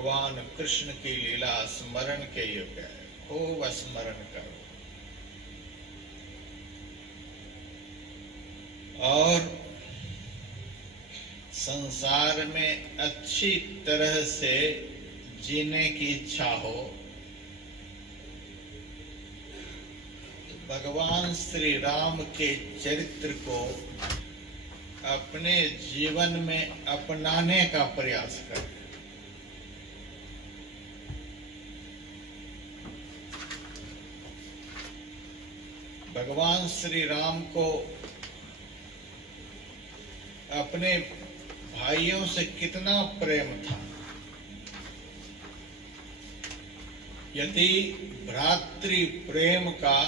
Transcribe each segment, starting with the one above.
भगवान कृष्ण की लीला स्मरण के योग्य है, खूब स्मरण करो। और संसार में अच्छी तरह से जीने की इच्छा हो तो भगवान श्री राम के चरित्र को अपने जीवन में अपनाने का प्रयास करें। भगवान श्री राम को अपने भाइयों से कितना प्रेम था। यदि भ्रातृ प्रेम का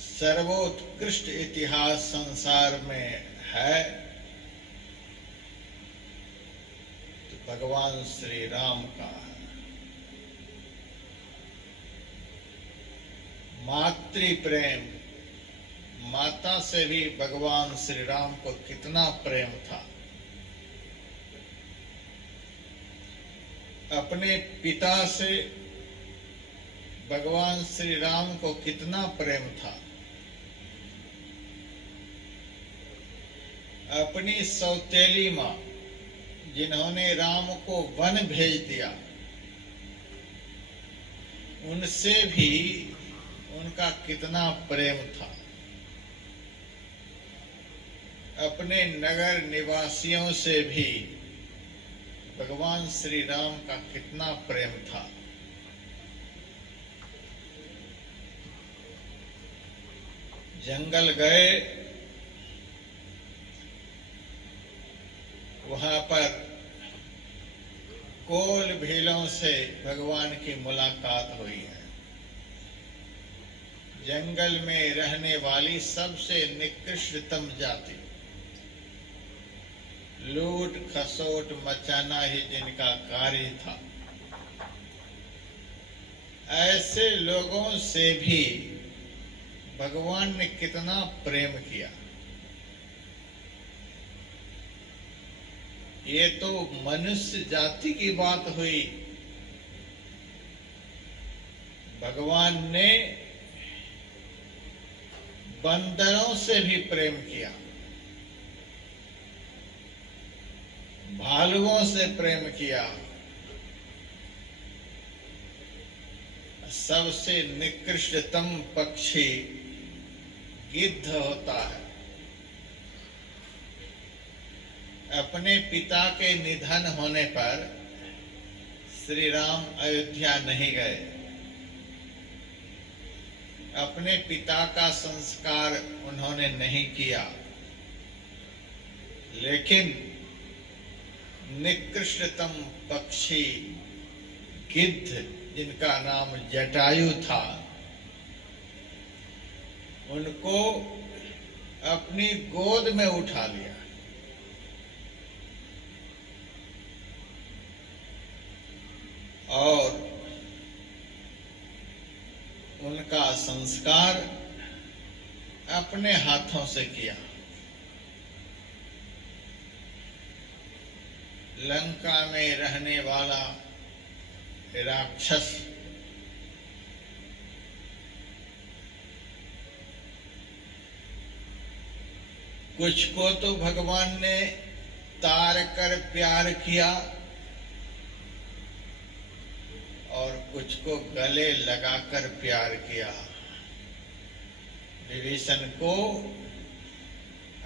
सर्वोत्कृष्ट इतिहास संसार में है तो भगवान श्री राम का है। मातृ प्रेम, माता से भी भगवान श्री राम को कितना प्रेम था। अपने पिता से भगवान श्री राम को कितना प्रेम था। अपनी सौतेली मां जिन्होंने राम को वन भेज दिया, उनसे भी उनका कितना प्रेम था। अपने नगर निवासियों से भी भगवान श्री राम का कितना प्रेम था। जंगल गए, वहां पर कोल भीलों से भगवान की मुलाकात हुई है। जंगल में रहने वाली सबसे निकृष्टतम जाति, लूट खसोट मचाना ही जिनका कार्य था, ऐसे लोगों से भी भगवान ने कितना प्रेम किया। ये तो मनुष्य जाति की बात हुई। भगवान ने बंदरों से भी प्रेम किया, भालुओं से प्रेम किया। सबसे निकृष्टतम पक्षी गिद्ध होता है। अपने पिता के निधन होने पर श्री राम अयोध्या नहीं गए। अपने पिता का संस्कार उन्होंने नहीं किया, लेकिन निकृष्टतम पक्षी गिद्ध जिनका नाम जटायु था, उनको अपनी गोद में उठा लिया। और उनका संस्कार अपने हाथों से किया। लंका में रहने वाला राक्षस कुछ को तो भगवान ने तार कर प्यार किया और कुछ को गले लगाकर प्यार किया। विभीषण को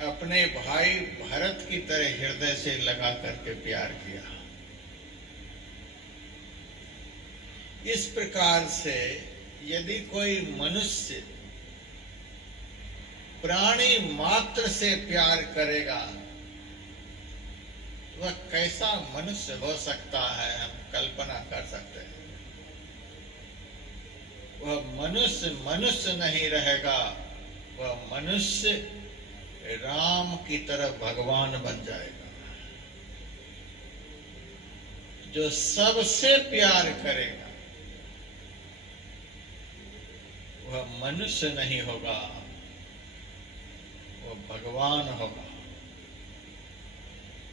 अपने भाई भरत की तरह हृदय से लगा करके प्यार किया। इस प्रकार से यदि कोई मनुष्य प्राणी मात्र से प्यार करेगा तो वह कैसा मनुष्य हो सकता है, हम कल्पना कर सकते हैं। वह मनुष्य मनुष्य नहीं रहेगा, वह मनुष्य राम की तरह भगवान बन जाएगा। जो सबसे प्यार करेगा वह मनुष्य नहीं होगा, वह भगवान होगा।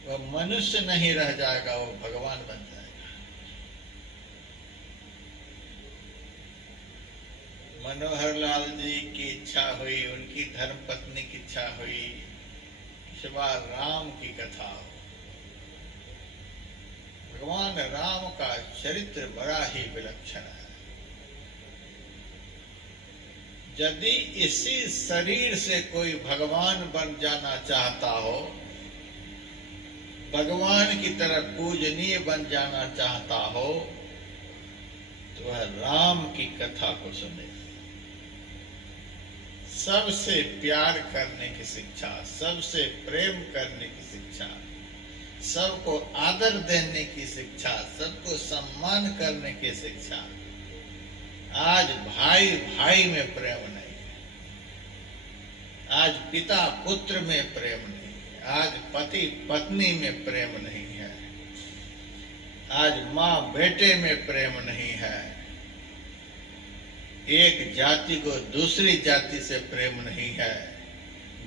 वह मनुष्य नहीं रह जाएगा, वो भगवान बन जाएगा। मनोहर लाल जी की इच्छा हुई, उनकी धर्मपत्नी की इच्छा हुई, इस बार राम की कथा हो। भगवान राम का चरित्र बड़ा ही विलक्षण है। यदि इसी शरीर से कोई भगवान बन जाना चाहता हो, भगवान की तरह पूजनीय बन जाना चाहता हो, तो वह राम की कथा को सुने। सबसे प्यार करने की शिक्षा, सबसे प्रेम करने की शिक्षा, सबको आदर देने की शिक्षा, सबको सम्मान करने की शिक्षा। आज भाई भाई में प्रेम नहीं है, आज पिता पुत्र में प्रेम नहीं है, आज पति पत्नी में प्रेम नहीं है, आज माँ बेटे में प्रेम नहीं है, एक जाति को दूसरी जाति से प्रेम नहीं है,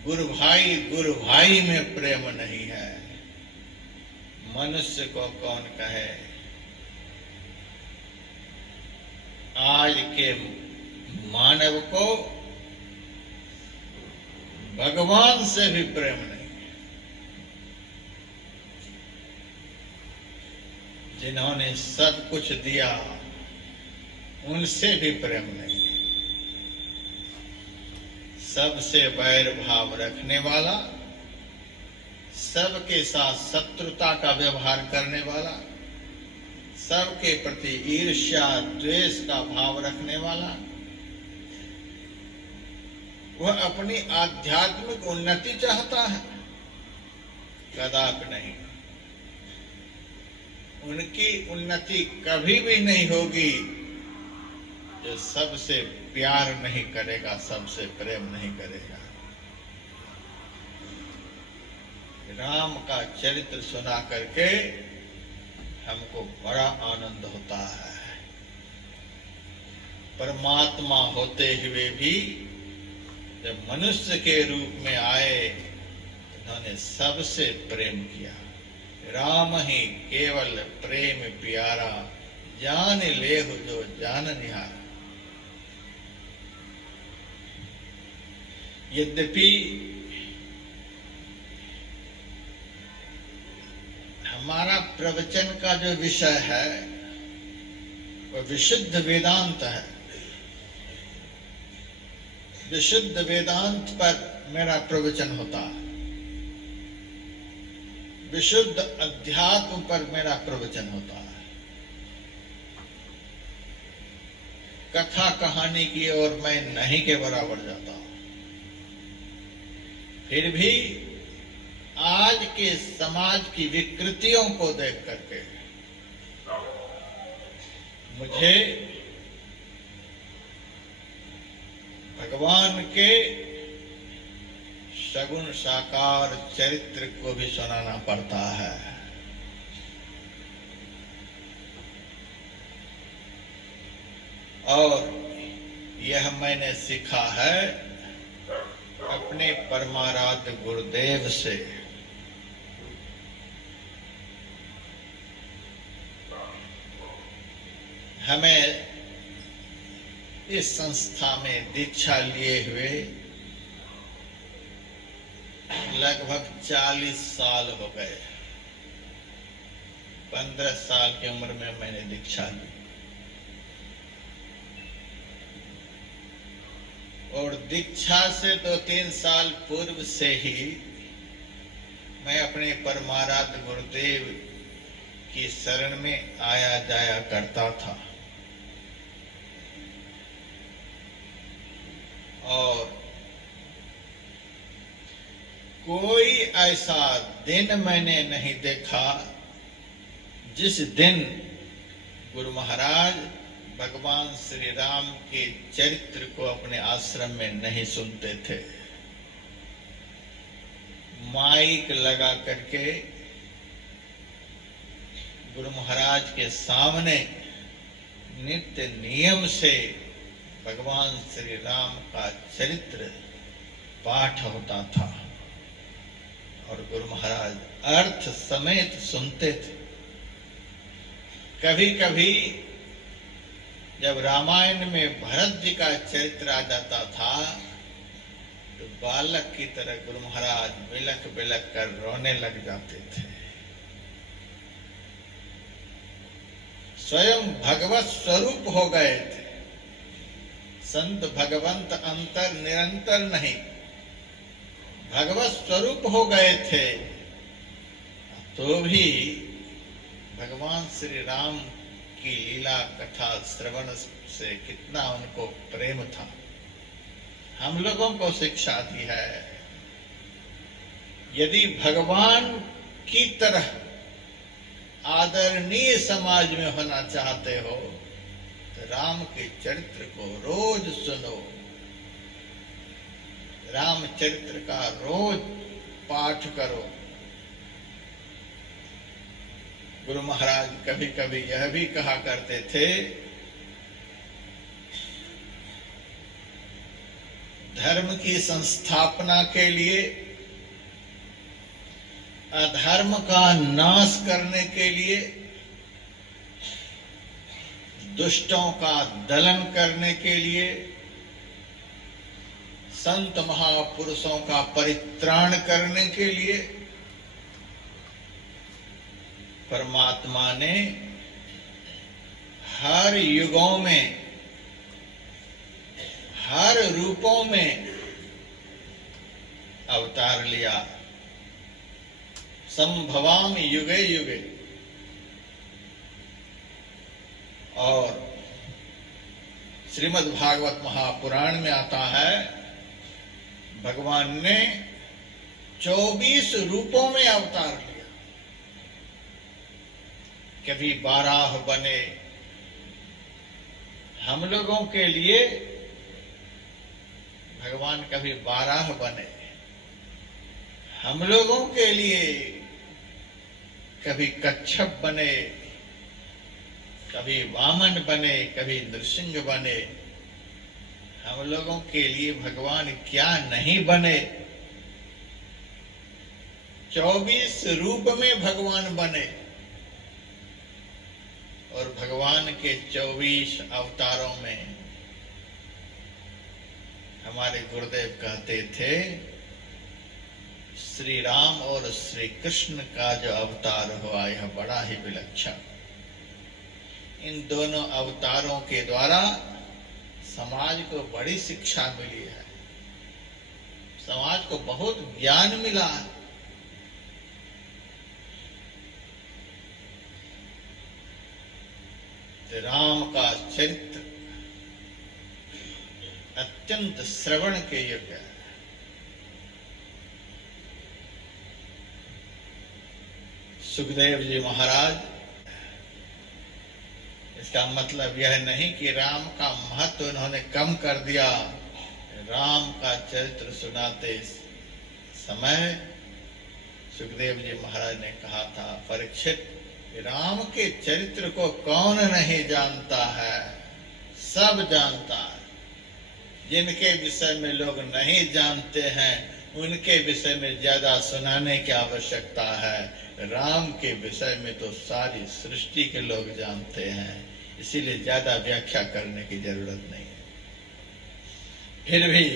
गुरु भाई में प्रेम नहीं है। मनुष्य को कौन कहे, आज के मानव को भगवान से भी प्रेम नहीं है। जिन्होंने सब कुछ दिया, उनसे भी प्रेम नहीं। सबसे बैर भाव रखने वाला, सबके साथ शत्रुता का व्यवहार करने वाला, सबके प्रति ईर्ष्या द्वेष का भाव रखने वाला, वह अपनी आध्यात्मिक उन्नति चाहता है? कदापि नहीं। उनकी उन्नति कभी भी नहीं होगी जो सबसे प्यार नहीं करेगा, सबसे प्रेम नहीं करेगा। राम का चरित्र सुना करके हमको बड़ा आनंद होता है। परमात्मा होते हुए भी जब मनुष्य के रूप में आए, उन्होंने सबसे प्रेम किया। राम ही केवल प्रेम प्यारा, जान लेहु जो जान निहारा। यद्यपि हमारा प्रवचन का जो विषय है वह विशुद्ध वेदांत है। विशुद्ध वेदांत पर मेरा प्रवचन होता है, विशुद्ध अध्यात्म पर मेरा प्रवचन होता है। कथा कहानी की ओर मैं नहीं के बराबर जाता हूं। फिर भी आज के समाज की विकृतियों को देख करके मुझे भगवान के सगुण साकार चरित्र को भी सुनाना पड़ता है। और यह मैंने सीखा है अपने परमाराध्य गुरुदेव से। हमें इस संस्था में दीक्षा लिए हुए लगभग 40 साल हो गए। 15 साल की उम्र में मैंने दीक्षा ली और दीक्षा से 2-3 साल पूर्व से ही मैं अपने परमाराध्य गुरुदेव की शरण में आया जाया करता था। और कोई ऐसा दिन मैंने नहीं देखा जिस दिन गुरु महाराज भगवान श्री राम के चरित्र को अपने आश्रम में नहीं सुनते थे। माइक लगा करके गुरु महाराज के सामने नित्य नियम से भगवान श्री राम का चरित्र पाठ होता था। और गुरु महाराज अर्थ समेत सुनते थे। कभी कभी जब रामायण में भरत जी का चरित्र आ जाता था तो बालक की तरह गुरु महाराज बिलख बिलख कर रोने लग जाते थे। स्वयं भगवत स्वरूप हो गए थे। संत भगवंत अंतर निरंतर नहीं, भगवत स्वरूप हो गए थे। तो भी भगवान श्री राम की लीला कथा श्रवण से कितना उनको प्रेम था, हम लोगों को शिक्षा दी है। यदि भगवान की तरह आदरणीय समाज में होना चाहते हो तो राम के चरित्र को रोज सुनो, रामचरित्र का रोज पाठ करो। गुरु महाराज कभी कभी यह भी कहा करते थे, धर्म की संस्थापना के लिए, अधर्म का नाश करने के लिए, दुष्टों का दलन करने के लिए, संत महापुरुषों का परित्राण करने के लिए परमात्मा ने हर युगों में, हर रूपों में अवतार लिया। संभवामि युगे युगे। और श्रीमद् भागवत महापुराण में आता है, भगवान ने 24 रूपों में अवतार लिया। कभी बाराह बने, हम लोगों के लिए भगवान कभी बाराह बने, हम लोगों के लिए कभी कच्छप बने, कभी वामन बने, कभी नृसिंह बने। हम लोगों के लिए भगवान क्या नहीं बने। 24 रूप में भगवान बने और भगवान के 24 अवतारों में हमारे गुरुदेव कहते थे, श्री राम और श्री कृष्ण का जो अवतार हुआ यह बड़ा ही विलक्षण। इन दोनों अवतारों के द्वारा समाज को बड़ी शिक्षा मिली है, समाज को बहुत ज्ञान मिला है। राम का चरित्र अत्यंत श्रवण के योग्य है। सुखदेव जी महाराज, इसका मतलब यह नहीं कि राम का महत्व उन्होंने कम कर दिया। राम का चरित्र सुनाते समय सुखदेव जी महाराज ने कहा था, परीक्षित, राम के चरित्र को कौन नहीं जानता है, सब जानता है। जिनके विषय में लोग नहीं जानते हैं उनके विषय में ज्यादा सुनाने की आवश्यकता है। राम के विषय में तो सारी सृष्टि के लोग जानते हैं, इसीलिए ज्यादा व्याख्या करने की जरूरत नहीं है। फिर भी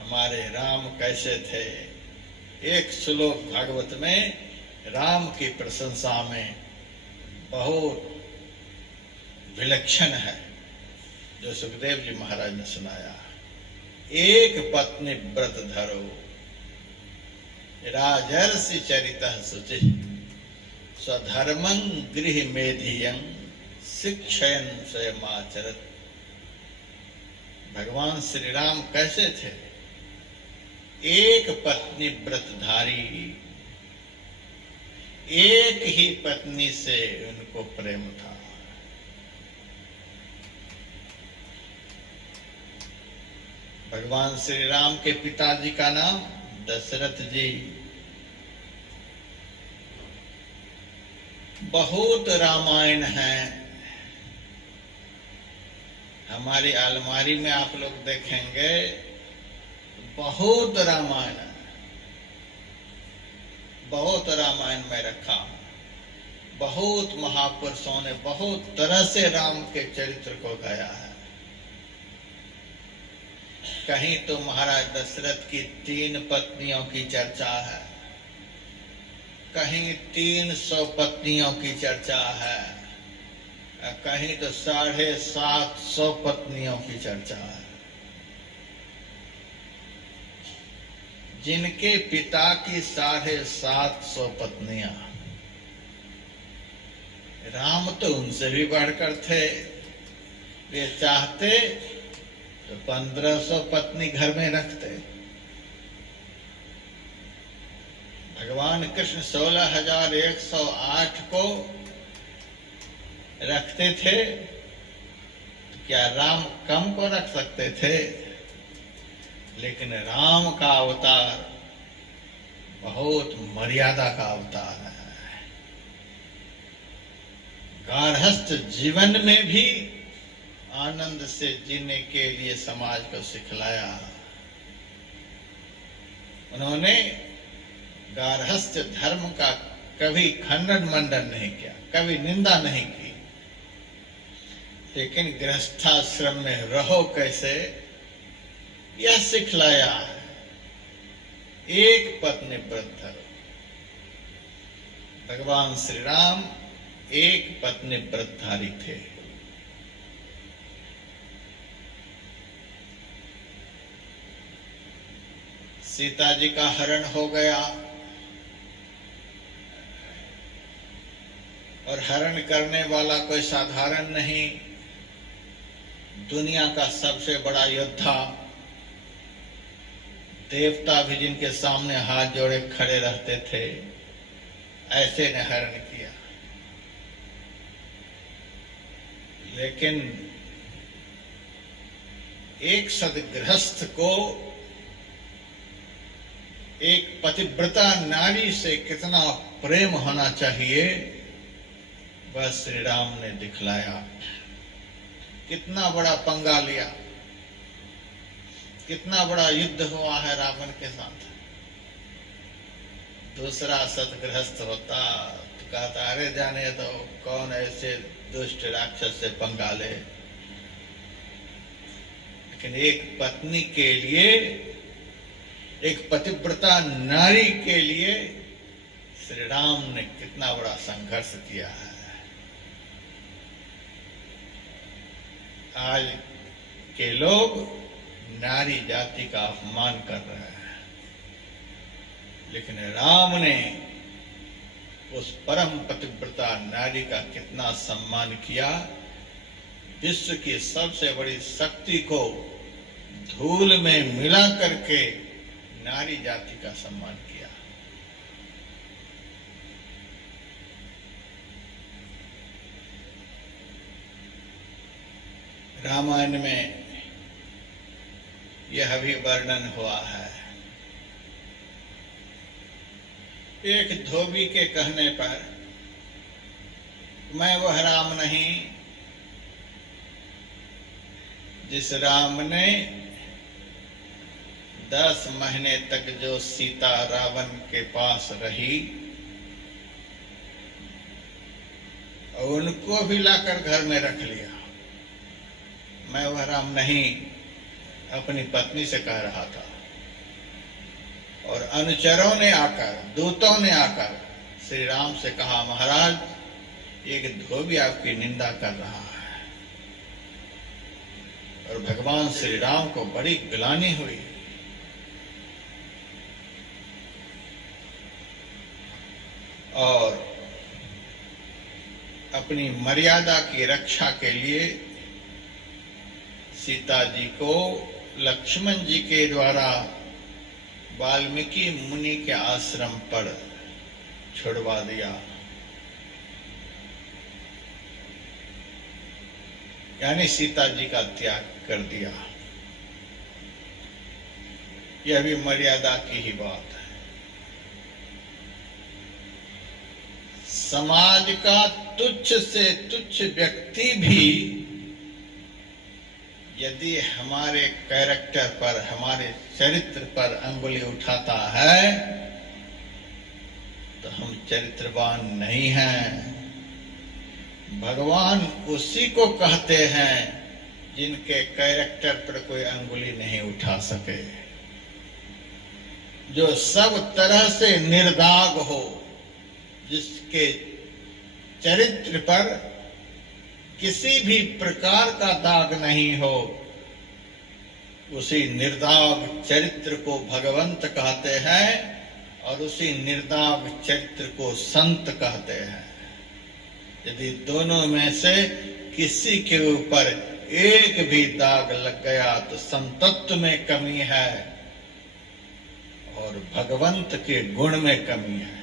हमारे राम कैसे थे, एक श्लोक भागवत में राम की प्रशंसा में बहुत विलक्षण है जो सुखदेव जी महाराज ने सुनाया। एक पत्नी व्रत धरो, राजर्षि चरितः शुचि, स्वधर्मं गृह मेधियं शिक्षयन् स्वयमाचरत्। भगवान श्री राम कैसे थे? एक पत्नी व्रतधारी, एक ही पत्नी से उनको प्रेम था। भगवान श्री राम के पिताजी का नाम दशरथ जी। बहुत रामायण है, हमारी अलमारी में आप लोग देखेंगे बहुत रामायण है। बहुत रामायण में रखा, बहुत महापुरुषों ने बहुत तरह से राम के चरित्र को गाया है। कहीं तो महाराज दशरथ की 3 पत्नियों की चर्चा है, कहीं 300 पत्नियों की चर्चा है, कहीं तो 750 पत्नियों की चर्चा है। जिनके पिता की 750 पत्नियां, राम तो उनसे भी बढ़कर थे। वे चाहते तो 1500 पत्नी घर में रखते। भगवान कृष्ण 16,108 को रखते थे, तो क्या राम कम को रख सकते थे? लेकिन राम का अवतार बहुत मर्यादा का अवतार है। गार्हस्थ जीवन में भी आनंद से जीने के लिए समाज को सिखलाया। उन्होंने गार्हस्थ धर्म का कभी खंडन मंडन नहीं किया, कभी निंदा नहीं की, लेकिन गृहस्थाश्रम में रहो कैसे यह सिखलाया है। एक पत्नी व्रत धरो। भगवान श्री राम एक पत्नी व्रतधारी थे। सीता जी का हरण हो गया और हरण करने वाला कोई साधारण नहीं, दुनिया का सबसे बड़ा योद्धा, देवता भी जिनके सामने हाथ जोड़े खड़े रहते थे, ऐसे ने हरण किया। लेकिन एक सद्गृहस्थ को एक पतिव्रता नारी से कितना प्रेम होना चाहिए, वह श्री राम ने दिखलाया। कितना बड़ा पंगा लिया, कितना बड़ा युद्ध हुआ है रावण के साथ। दूसरा सद्गृहस्थ होता तो कहता अरे जाने तो कौन ऐसे दुष्ट राक्षस से पंगा ले। लेकिन एक पत्नी के लिए, एक पतिव्रता नारी के लिए श्री राम ने कितना बड़ा संघर्ष किया है। आज के लोग नारी जाति का अपमान कर रहे हैं, लेकिन राम ने उस परम पतिव्रता नारी का कितना सम्मान किया। विश्व की सबसे बड़ी शक्ति को धूल में मिला करके नारी जाति का सम्मान किया। रामायण में यह भी वर्णन हुआ है। एक धोबी के कहने पर, मैं वह राम नहीं जिस राम ने 10 महीने तक जो सीता रावण के पास रही और उनको भी लाकर घर में रख लिया, मैं वह राम नहीं अपनी पत्नी से कह रहा था। और अनुचरों ने आकर, दूतों ने आकर श्री राम से कहा, महाराज एक धोबी आपकी निंदा कर रहा है। और भगवान श्री राम को बड़ी ग्लानि हुई। और अपनी मर्यादा की रक्षा के लिए सीता जी को लक्ष्मण जी के द्वारा वाल्मीकि मुनि के आश्रम पर छुड़वा दिया। यानी सीता जी का त्याग कर दिया। यह भी मर्यादा की ही बात है। समाज का तुच्छ से तुच्छ व्यक्ति भी यदि हमारे कैरेक्टर पर, हमारे चरित्र पर अंगुली उठाता है चरित्रवान नहीं हैं। भगवान उसी को कहते हैं जिनके कैरेक्टर पर कोई अंगुली नहीं उठा सके, जो सब तरह से निर्दाग हो, जिसके चरित्र पर किसी भी प्रकार का दाग नहीं हो, उसी निर्दाग चरित्र को भगवंत कहते हैं और उसी निर्दाग चरित्र को संत कहते हैं। यदि दोनों में से किसी के ऊपर एक भी दाग लग गया तो संतत्व में कमी है और भगवंत के गुण में कमी है।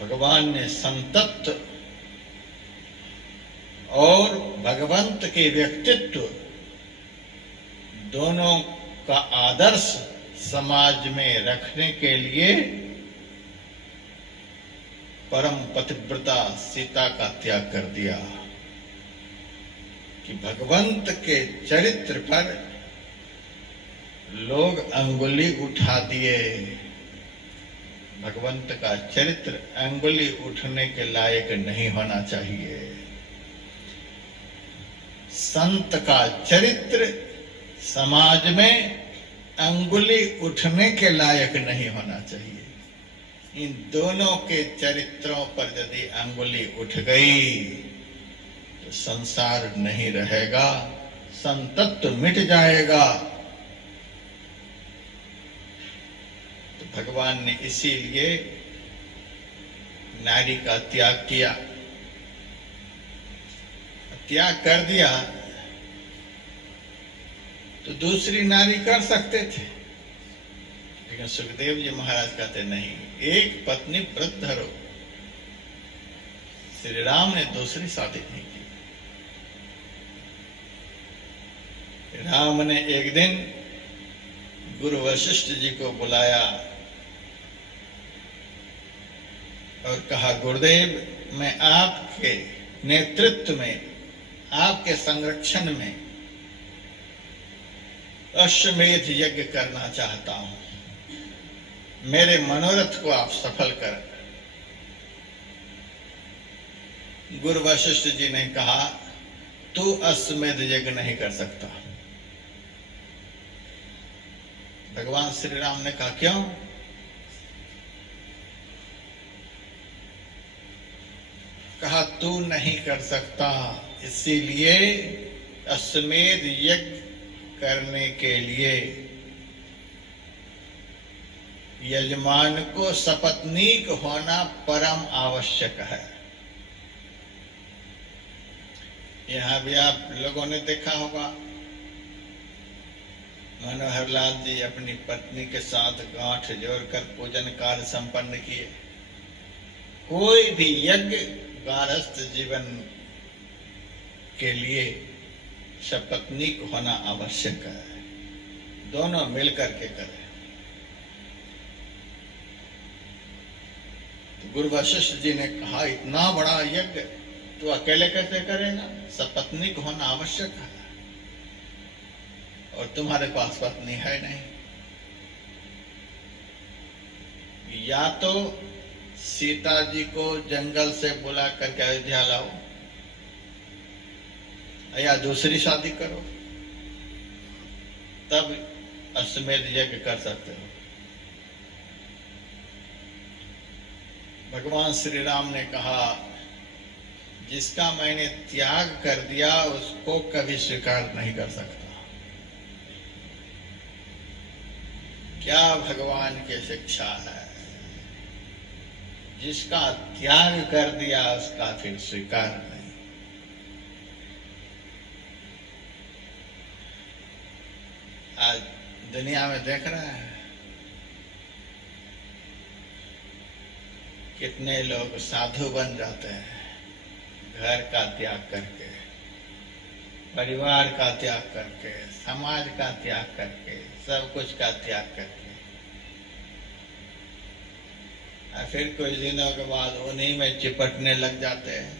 भगवान ने संतत्व और भगवंत के व्यक्तित्व दोनों का आदर्श समाज में रखने के लिए परम पतिव्रता सीता का त्याग कर दिया कि भगवंत के चरित्र पर लोग अंगुली उठा दिए। भगवंत का चरित्र अंगुली उठने के लायक नहीं होना चाहिए। संत का चरित्र समाज में अंगुली उठने के लायक नहीं होना चाहिए। इन दोनों के चरित्रों पर यदि अंगुली उठ गई तो संसार नहीं रहेगा, संतत्व मिट जाएगा। तो भगवान ने इसीलिए नारी का त्याग किया। त्याग कर दिया तो दूसरी नारी कर सकते थे, लेकिन सुखदेव जी महाराज कहते नहीं, एक पत्नी व्रत धरो। श्री राम ने दूसरी शादी नहीं की। राम ने एक दिन गुरु वशिष्ठ जी को बुलाया और कहा, गुरुदेव, मैं आपके नेतृत्व में, आपके संरक्षण में अश्वमेध यज्ञ करना चाहता हूं। मेरे मनोरथ को आप सफल करें। गुरु वशिष्ठ जी ने कहा, तू अश्वमेध यज्ञ नहीं कर सकता। भगवान श्री राम ने कहा, क्यों? कहा, तू नहीं कर सकता, इसीलिए अश्वमेध यज्ञ करने के लिए यजमान को सपत्नीक होना परम आवश्यक है। यहां भी आप लोगों ने देखा होगा, मनोहर लाल जी अपनी पत्नी के साथ गांठ जोड़कर पूजन कार्य संपन्न किए। कोई भी यज्ञ गारस्थ जीवन के लिए सपत्नीक होना आवश्यक है, दोनों मिलकर के करें। तो गुरु वशिष्ठ जी ने कहा, इतना बड़ा यज्ञ तू अकेले कैसे करेगा? सपत्नीक होना आवश्यक है और तुम्हारे पास पत्नी है नहीं। या तो सीता जी को जंगल से बुला करके अयोध्या लाओ, या दूसरी शादी करो, तब अश्वमेध यज्ञ कर सकते हो। भगवान श्री राम ने कहा, जिसका मैंने त्याग कर दिया उसको कभी स्वीकार नहीं कर सकता। क्या भगवान की शिक्षा है, जिसका त्याग कर दिया उसका फिर स्वीकार नहीं। आज दुनिया में देख रहे हैं कितने लोग साधु बन जाते हैं, घर का त्याग करके, परिवार का त्याग करके, समाज का त्याग करके, सब कुछ का त्याग करके, और फिर कुछ दिनों के बाद उन्हीं में चिपटने लग जाते हैं।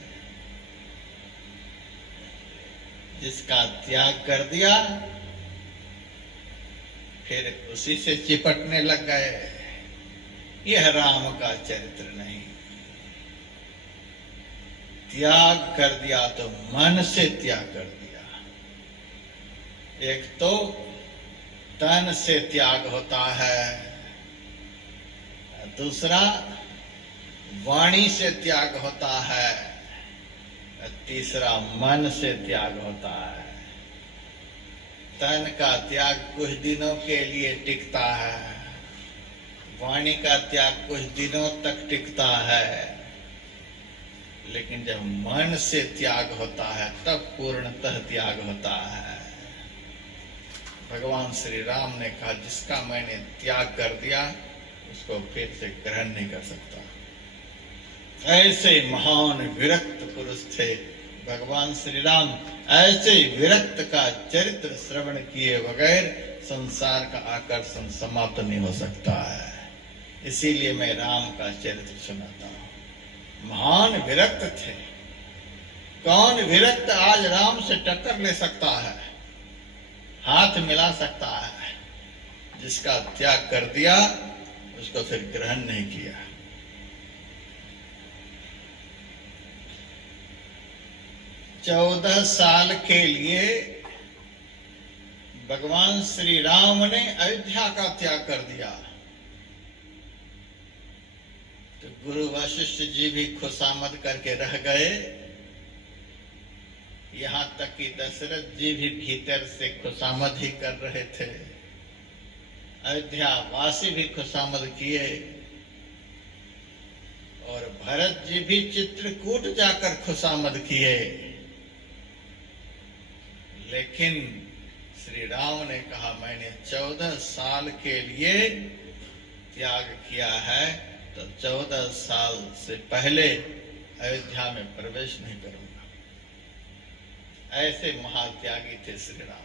जिसका त्याग कर दिया फिर उसी से चिपटने लग गए। यह राम का चरित्र नहीं। त्याग कर दिया तो मन से त्याग कर दिया। एक तो तन से त्याग होता है, दूसरा वाणी से त्याग होता है, तीसरा मन से त्याग होता है। तन का त्याग कुछ दिनों के लिए टिकता है, वाणी का त्याग कुछ दिनों तक टिकता है, लेकिन जब मन से त्याग होता है तब पूर्णतः त्याग होता है। भगवान श्री राम ने कहा, जिसका मैंने त्याग कर दिया उसको फिर से ग्रहण नहीं कर सकता। ऐसे महान विरक्त पुरुष थे भगवान श्री राम। ऐसे विरक्त का चरित्र श्रवण किए बगैर संसार का आकर्षण समाप्त नहीं हो सकता है। इसीलिए मैं राम का चरित्र सुनाता हूं। महान विरक्त थे। कौन विरक्त आज राम से टक्कर ले सकता है, हाथ मिला सकता है? जिसका त्याग कर दिया उसको फिर ग्रहण नहीं किया। 14 साल के लिए भगवान श्री राम ने अयोध्या का त्याग कर दिया, तो गुरु वशिष्ठ जी भी खुशामद करके रह गए। यहां तक कि दशरथ जी भी भीतर से खुशामद ही कर रहे थे। अयोध्या वासी भी खुशामद किए और भरत जी भी चित्रकूट जाकर खुशामद किए। लेकिन श्री राम ने कहा, मैंने 14 साल के लिए त्याग किया है, तो 14 साल से पहले अयोध्या में प्रवेश नहीं करूंगा। ऐसे महात्यागी थे श्री राम।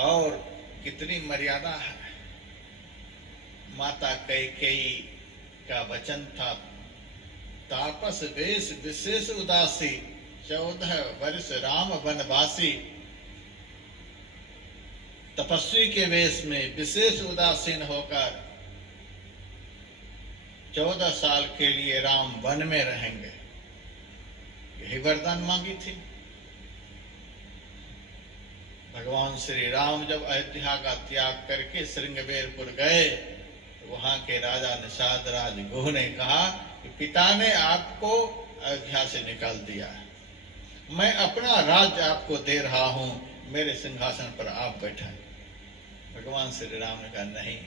और कितनी मर्यादा है। माता कैकेयी का वचन था, तापस वेश विशेष उदासी, 14 वर्ष राम वनवासी। तपस्वी के वेश में विशेष उदासीन होकर 14 साल के लिए राम वन में रहेंगे, यही वरदान मांगी थी। भगवान श्री राम जब अयोध्या का त्याग करके श्रृंगबेरपुर गए, वहां के राजा निषाद राज गुह ने कहा कि पिता ने आपको अयोध्या से निकाल दिया, मैं अपना राज्य आपको दे रहा हूं, मेरे सिंहासन पर आप बैठे। भगवान श्री राम ने कहा, नहीं,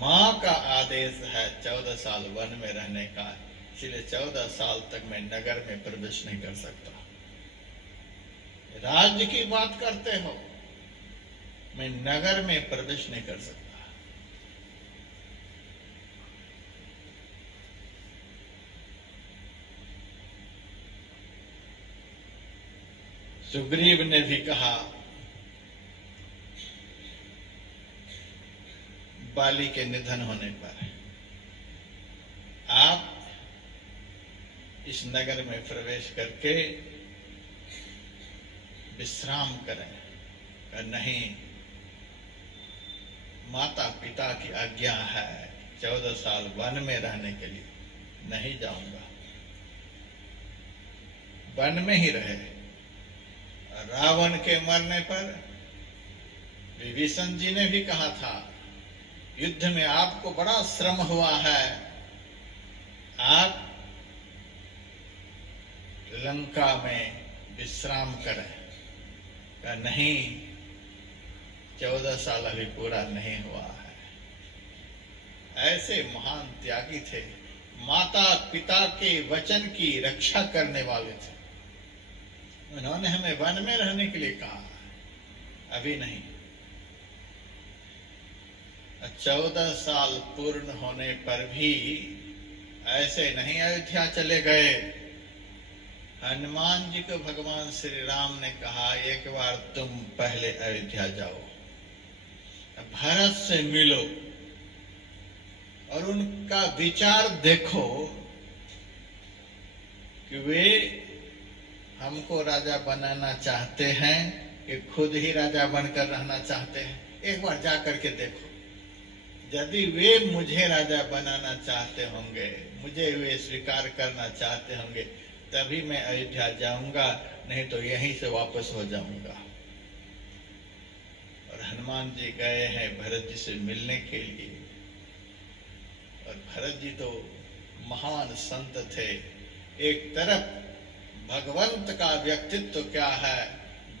मां का आदेश है 14 साल वन में रहने का, इसलिए 14 साल तक मैं नगर में प्रवेश नहीं कर सकता। राज्य की बात करते हो, मैं नगर में प्रवेश नहीं कर सकता। सुग्रीव ने भी कहा, बाली के निधन होने पर आप इस नगर में प्रवेश करके विश्राम करें। नहीं, माता पिता की आज्ञा है, 14 साल वन में रहने के लिए नहीं जाऊंगा। वन में ही रहे। रावण के मरने पर विभीषण जी ने भी कहा था, युद्ध में आपको बड़ा श्रम हुआ है, आप लंका में विश्राम करें। नहीं, 14 साल अभी पूरा नहीं हुआ है। ऐसे महान त्यागी थे, माता पिता के वचन की रक्षा करने वाले थे। उन्होंने हमें वन में रहने के लिए कहा, अभी नहीं। 14 साल पूर्ण होने पर भी ऐसे नहीं अयोध्या चले गए। हनुमान जी को भगवान श्री राम ने कहा, एक बार तुम पहले अयोध्या जाओ, भरत से मिलो और उनका विचार देखो कि वे हमको राजा बनाना चाहते हैं कि खुद ही राजा बनकर रहना चाहते हैं? एक बार जा करके देखो। यदि वे मुझे राजा बनाना चाहते होंगे, मुझे वे स्वीकार करना चाहते होंगे, तभी मैं अयोध्या जाऊंगा, नहीं तो यहीं से वापस हो जाऊंगा। और हनुमान जी गए हैं भरत जी से मिलने के लिए। और भरत जी तो महान संत थे। एक तरफ भगवंत का व्यक्तित्व क्या है,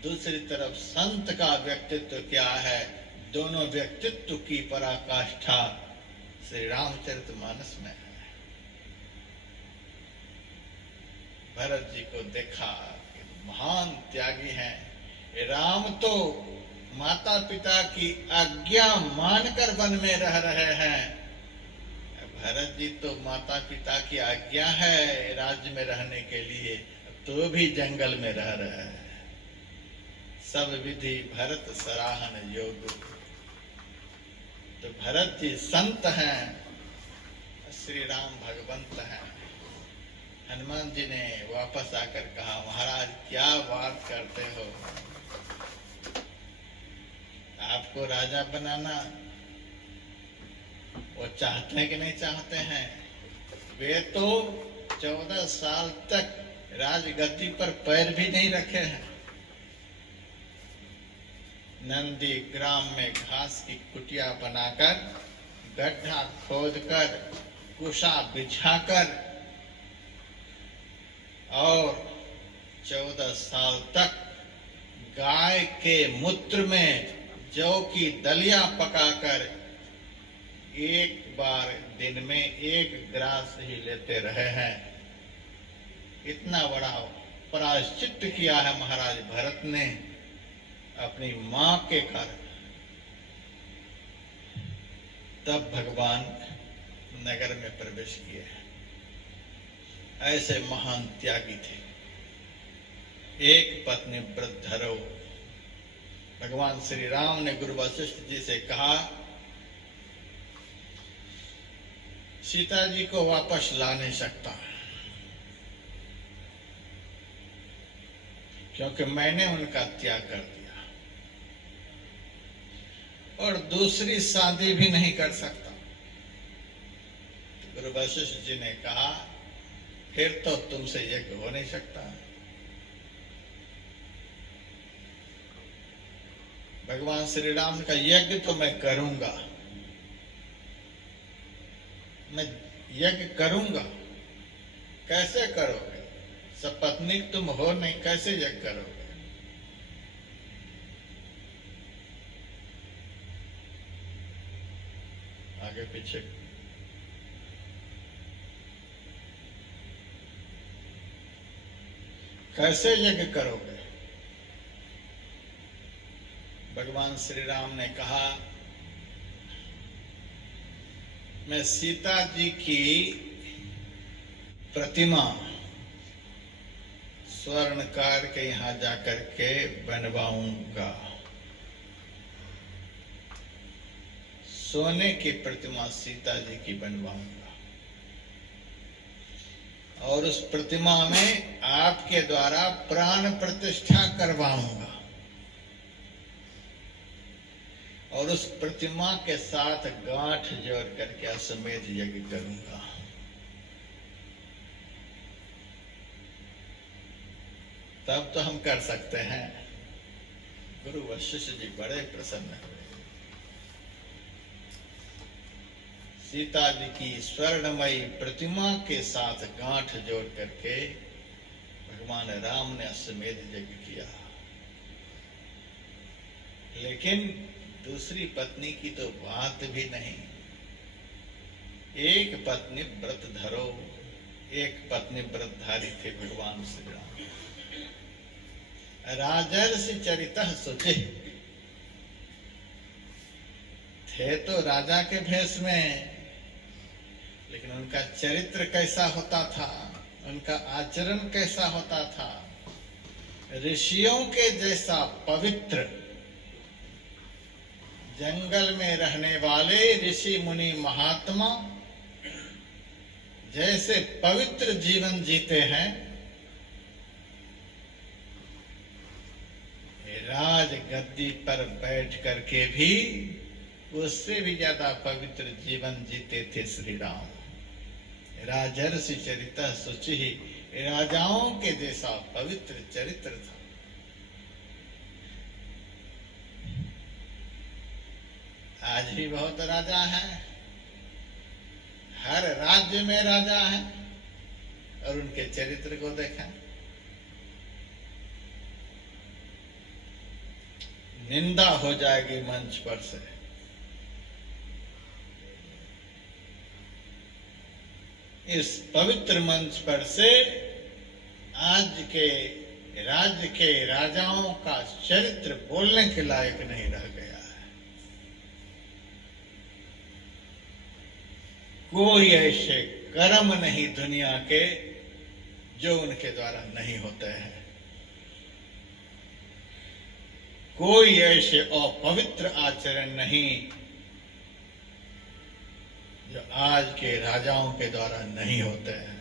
दूसरी तरफ संत का व्यक्तित्व क्या है, दोनों व्यक्तित्व की पराकाष्ठा श्री रामचरितमानस में है। भरत जी को देखा कि महान त्यागी हैं। राम तो माता पिता की आज्ञा मानकर वन में रह रहे हैं, भरत जी तो माता पिता की आज्ञा है राज्य में रहने के लिए, तो भी जंगल में रह रहे हैं। सब विधि भरत सराहन योग्य। तो भरत जी संत हैं, श्री राम भगवंत हैं। हनुमान जी ने वापस आकर कहा, महाराज क्या बात करते हो, आपको राजा बनाना वो चाहते हैं कि नहीं चाहते हैं? वे तो 14 साल तक राजगद्दी पर पैर भी नहीं रखे हैं। नंदी ग्राम में घास की कुटिया बनाकर, गड्ढा खोदकर, कुशा बिछाकर और 14 साल तक गाय के मूत्र में जौ की दलिया पकाकर एक बार दिन में 1 ग्रास ही लेते रहे हैं। इतना बड़ा प्रायश्चित किया है महाराज भरत ने अपनी मां के कारण। तब भगवान नगर में प्रवेश किए। ऐसे महान त्यागी थे। एक पत्नी व्रत धरो। भगवान श्री राम ने गुरु वशिष्ठ जी से कहा, सीता जी को वापस ला नहीं सकता, क्योंकि मैंने उनका त्याग कर दिया, और दूसरी शादी भी नहीं कर सकता। तो गुरु वशिष्ठ जी ने कहा, फिर तो तुमसे यज्ञ हो नहीं सकता। भगवान श्री राम का यज्ञ तो मैं करूंगा, मैं यज्ञ करूंगा। कैसे करोगे? सपत्नीक तुम हो नहीं, कैसे यज्ञ करोगे? आगे पीछे कैसे यज्ञ करोगे? भगवान श्री राम ने कहा, मैं सीता जी की प्रतिमा स्वर्णकार के यहां जाकर के बनवाऊंगा। सोने की प्रतिमा सीता जी की बनवाऊंगा, और उस प्रतिमा में आपके द्वारा प्राण प्रतिष्ठा करवाऊंगा, और उस प्रतिमा के साथ गांठ जोड़ करके अश्वमेध यज्ञ करूंगा। तब तो हम कर सकते हैं। गुरु वशिष्ठ जी बड़े प्रसन्न हुए। सीता जी की स्वर्णमयी प्रतिमा के साथ गांठ जोड़ करके भगवान राम ने अश्वमेध यज्ञ किया। लेकिन दूसरी पत्नी की तो बात भी नहीं। एक पत्नी व्रत धरो, एक पत्नी व्रतधारी थे भगवान श्री राम। राजर्षि चरितः शुचि थे तो राजा के भेष में, लेकिन उनका चरित्र कैसा होता था, उनका आचरण कैसा होता था? ऋषियों के जैसा पवित्र, जंगल में रहने वाले ऋषि मुनि महात्मा जैसे पवित्र जीवन जीते हैं, राज गद्दी पर बैठ करके भी उससे भी ज्यादा पवित्र जीवन जीते थे श्री राम। राजर्षि चरित्र सुचि, राजाओं के जैसा पवित्र चरित्र था। आज भी बहुत राजा हैं, हर राज्य में राजा हैं, और उनके चरित्र को देखा, निंदा हो जाएगी मंच पर से। इस पवित्र मंच पर से आज के राज्य के राजाओं का चरित्र बोलने के लायक नहीं रह गया है। कोई ऐसे कर्म नहीं दुनिया के जो उनके द्वारा नहीं होते हैं। कोई ऐसे अपवित्र आचरण नहीं जो आज के राजाओं के द्वारा नहीं होते हैं।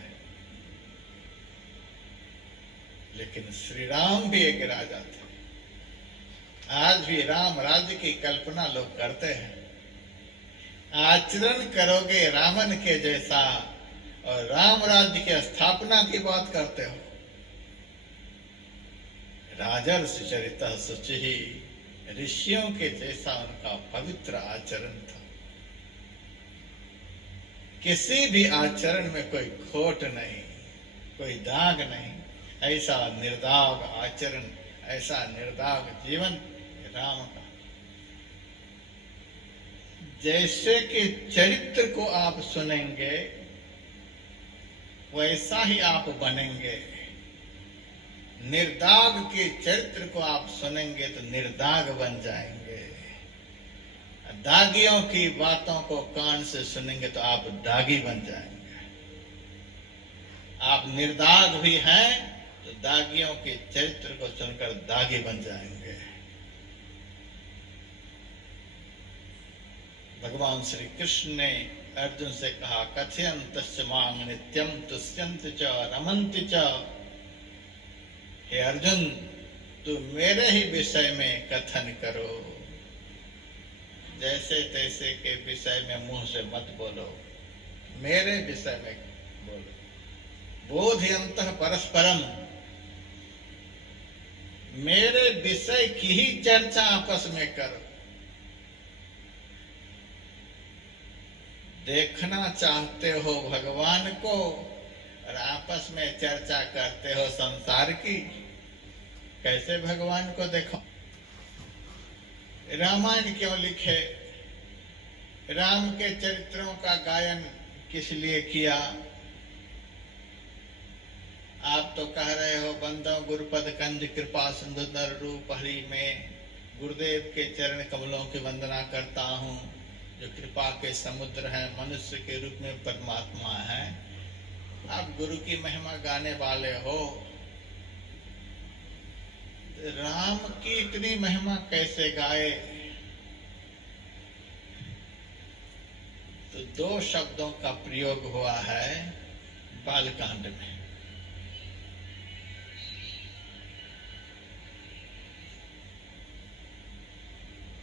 लेकिन श्री राम भी एक राजा थे। आज भी राम राज्य की कल्पना लोग करते हैं। आचरण करोगे रावण के जैसा और राम राज्य की स्थापना की बात करते हो। राजर्षि चरित्र सुचि, ऋषियों के जैसा उनका पवित्र आचरण था। किसी भी आचरण में कोई खोट नहीं, कोई दाग नहीं। ऐसा निर्दाग आचरण, ऐसा निर्दाग जीवन राम का। जैसे कि चरित्र को आप सुनेंगे वैसा ही आप बनेंगे। निर्दाग के चरित्र को आप सुनेंगे तो निर्दाग बन जाएंगे। दागियों की बातों को कान से सुनेंगे तो आप दागी बन जाएंगे। आप निर्दाग भी हैं तो दागियों के चरित्र को सुनकर दागी बन जाएंगे। भगवान श्री कृष्ण ने अर्जुन से कहा, कथयंत मांग नित्यम तुष्यंत च रमंत च। हे अर्जुन, तू मेरे ही विषय में कथन करो, जैसे तैसे के विषय में मुंह से मत बोलो, मेरे विषय में बोलो। बोधयन्तः परस्परम, मेरे विषय की ही चर्चा आपस में करो। देखना चाहते हो भगवान को और आपस में चर्चा करते हो संसार की। कैसे भगवान को देखो? रामायण क्यों लिखे? राम के चरित्रों का गायन किस लिए किया? आप तो कह रहे हो, बंदो गुरुपद कंज कृपा सिंधु नर रूप हरि में गुरुदेव के चरण कमलों की वंदना करता हूँ, जो कृपा के समुद्र हैं, मनुष्य के रूप में परमात्मा है। आप गुरु की महिमा गाने वाले हो। राम की इतनी महिमा कैसे गाए? तो दो शब्दों का प्रयोग हुआ है बालकांड में।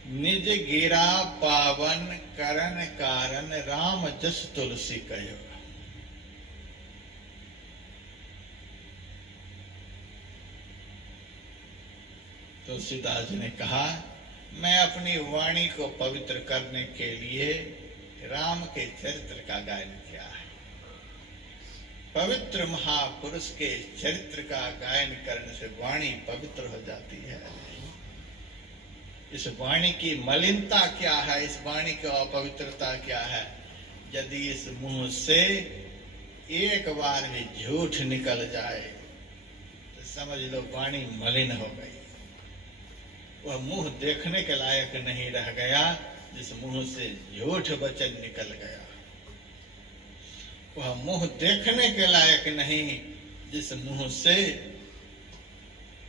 निज गिरा पावन करन कारण राम जस तुलसी कयो। तुलसीदास जी ने कहा, मैं अपनी वाणी को पवित्र करने के लिए राम के चरित्र का गायन किया है। पवित्र महापुरुष के चरित्र का गायन करने से वाणी पवित्र हो जाती है। इस वाणी की मलिनता क्या है? इस वाणी की अपवित्रता क्या है? यदि इस मुंह से एक बार भी झूठ निकल जाए तो समझ लो वाणी मलिन हो गई। वह मुंह देखने के लायक नहीं रह गया जिस मुंह से झूठ वचन निकल गया। वह मुंह देखने के लायक नहीं जिस मुंह से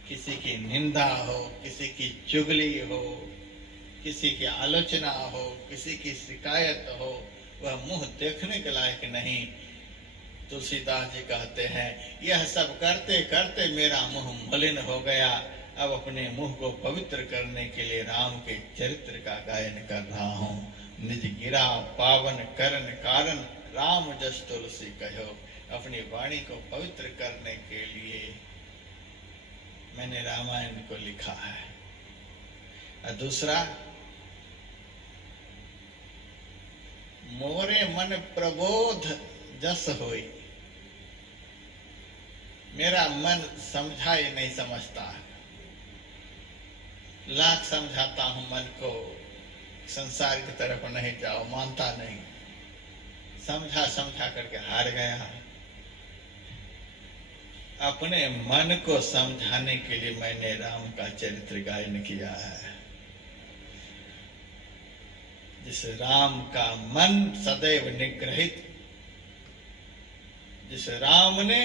किसी की निंदा हो, किसी की चुगली हो, किसी की आलोचना हो, किसी की शिकायत हो। वह मुंह देखने के लायक नहीं। तुलसीदास जी कहते हैं, यह सब करते करते मेरा मुंह मलिन हो गया। अब अपने मुंह को पवित्र करने के लिए राम के चरित्र का गायन कर रहा हूँ। निज गिरा पावन करन कारण राम जस तुलसी कहो। अपनी वाणी को पवित्र करने के लिए मैंने रामायण को लिखा है। और दूसरा, मोरे मन प्रबोध जस होई। मेरा मन समझा ही नहीं समझता, लाख समझाता हूं मन को, संसार की तरफ नहीं जाओ, मानता नहीं। समझा समझा करके हार गया। अपने मन को समझाने के लिए मैंने राम का चरित्र गायन किया है। जिस राम का मन सदैव निग्रहित, जिस राम ने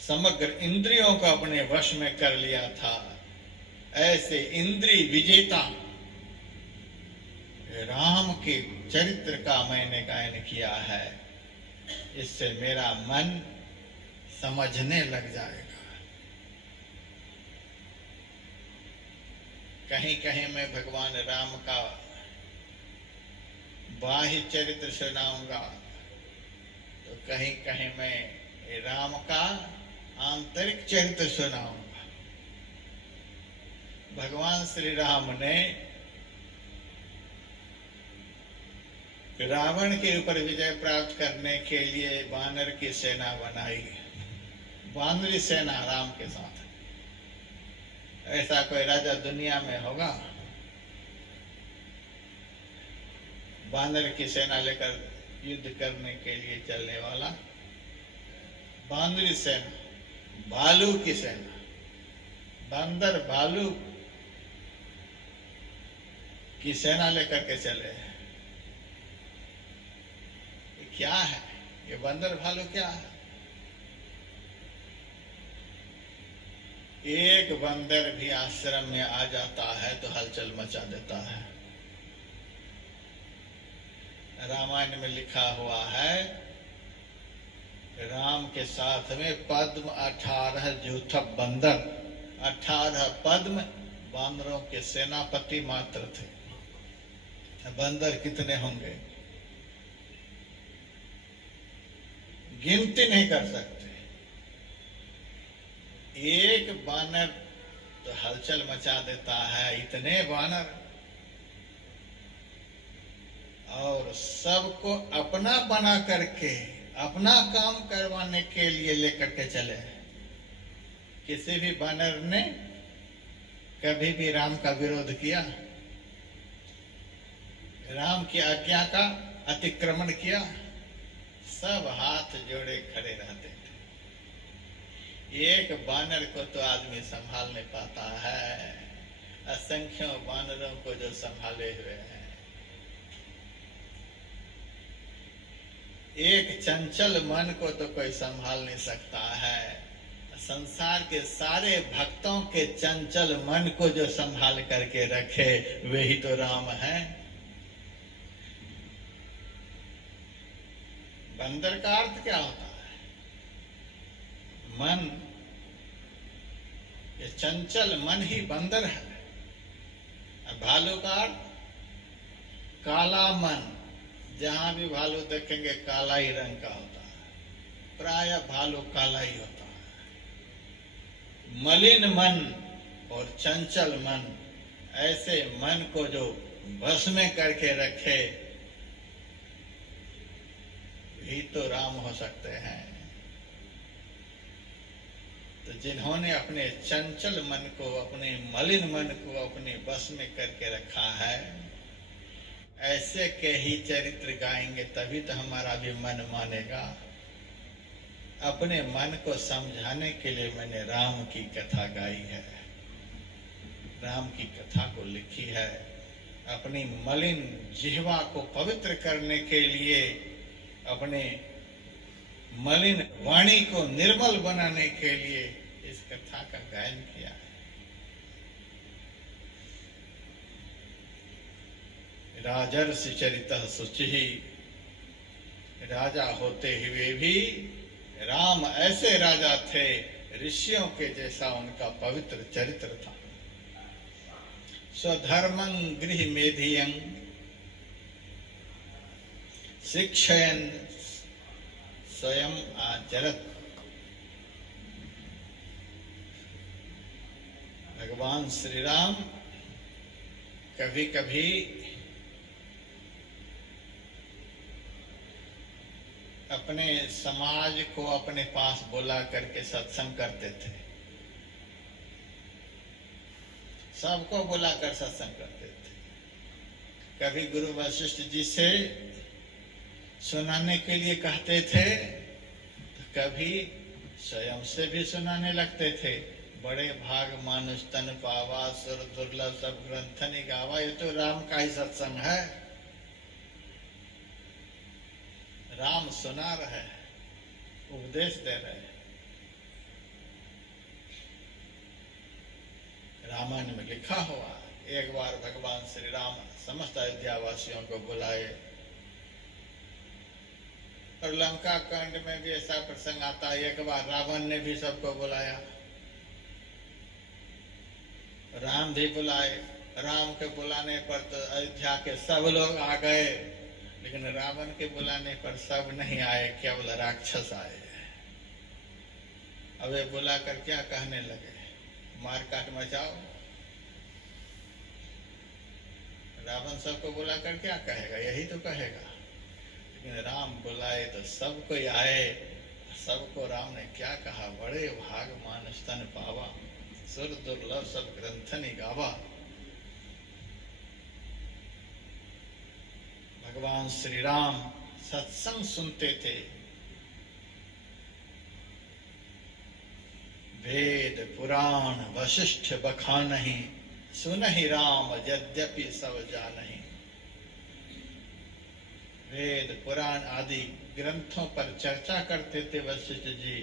समग्र इंद्रियों को अपने वश में कर लिया था, ऐसे इंद्रिय विजेता राम के चरित्र का मैंने गायन किया है। इससे मेरा मन समझने लग जाएगा। कहीं कहीं मैं भगवान राम का बाह्य चरित्र सुनाऊंगा, तो कहीं कहीं मैं राम का आंतरिक चरित्र सुनाऊंगा। भगवान श्री राम ने रावण के ऊपर विजय प्राप्त करने के लिए वानर की सेना बनाई, वानरी सेना राम के साथ। ऐसा कोई राजा दुनिया में होगा वानर की सेना लेकर युद्ध करने के लिए चलने वाला? वानरी सेना, भालू की सेना, बंदर भालू की सेना लेकर के चले। क्या है ये बंदर भालू? क्या है? एक बंदर भी आश्रम में आ जाता है तो हलचल मचा देता है। रामायण में लिखा हुआ है, राम के साथ में पद्म 18 जूथब बंदर, 18 पद्म बानरों के सेनापति मात्र थे। बंदर कितने होंगे गिनती नहीं कर सकते। एक बानर तो हलचल मचा देता है। इतने बानर, और सबको अपना बना करके अपना काम करवाने के लिए लेकर के चले। किसी भी बानर ने कभी भी राम का विरोध किया? राम की आज्ञा का अतिक्रमण किया? सब हाथ जोड़े खड़े रहते थे। एक बानर को तो आदमी संभाल नहीं पाता है, असंख्यों बानरों को जो संभाले हुए हैं। एक चंचल मन को तो कोई संभाल नहीं सकता है। संसार के सारे भक्तों के चंचल मन को जो संभाल करके रखे, वे ही तो राम हैं। बंदर का अर्थ क्या होता है? मन। ये चंचल मन ही बंदर है। भालू का अर्थ काला मन। जहां भी भालू देखेंगे काला ही रंग का होता है, प्राय भालू काला ही होता है। मलिन मन और चंचल मन, ऐसे मन को जो बस में करके रखे, ही तो राम हो सकते हैं। तो जिन्होंने अपने चंचल मन को, अपने मलिन मन को अपने बस में करके रखा है, ऐसे के ही चरित्र गाएंगे तभी तो हमारा भी मन मानेगा। अपने मन को समझाने के लिए मैंने राम की कथा गाई है, राम की कथा को लिखी है। अपनी मलिन जिह्वा को पवित्र करने के लिए, अपने मलिन वाणी को निर्मल बनाने के लिए इस कथा का गायन किया है। राजर्षि चरितः शुचिः। राजा होते हुए भी राम ऐसे राजा थे, ऋषियों के जैसा उनका पवित्र चरित्र था। स्वधर्मं गृह मेधियं शिक्षयन् स्वयं आचरत। भगवान श्री राम कभी कभी अपने समाज को अपने पास बुला करके सत्संग करते थे, सबको बुलाकर सत्संग करते थे। कभी गुरु वशिष्ठ जी से सुनाने के लिए कहते थे, तो कभी स्वयं से भी सुनाने लगते थे। बड़े भाग मानुष तन पावा, सुर दुर्लभ सब ग्रंथनि गावा। ये तो राम का ही सत्संग है। राम सुना रहे, उपदेश दे रहे। रामायण में लिखा हुआ, एक बार भगवान श्री राम समस्त अयोध्या वासियों को बुलाए, और लंका कांड में भी ऐसा प्रसंग आता है। एक बार रावण ने भी सबको बुलाया, राम भी बुलाए। राम के बुलाने पर तो अयोध्या के सब लोग आ गए, लेकिन रावण के बुलाने पर सब नहीं आए, केवल राक्षस आए। अब वे बुलाकर क्या कहने लगे, मार काट मचाओ। रावण सबको बुलाकर क्या कहेगा, यही तो कहेगा। लेकिन राम बुलाए तो सब कोई आए। सबको राम ने क्या कहा, बड़े भाग मानुष तन पावा, सुर दुर्लभ सब ग्रंथनि गावा। भगवान श्री राम सत्संग सुनते थे। वेद पुराण वशिष्ठ बखानहि, सुनहि राम यद्यपि सब जानहि। वेद पुराण आदि ग्रंथों पर चर्चा करते थे वशिष्ठ जी,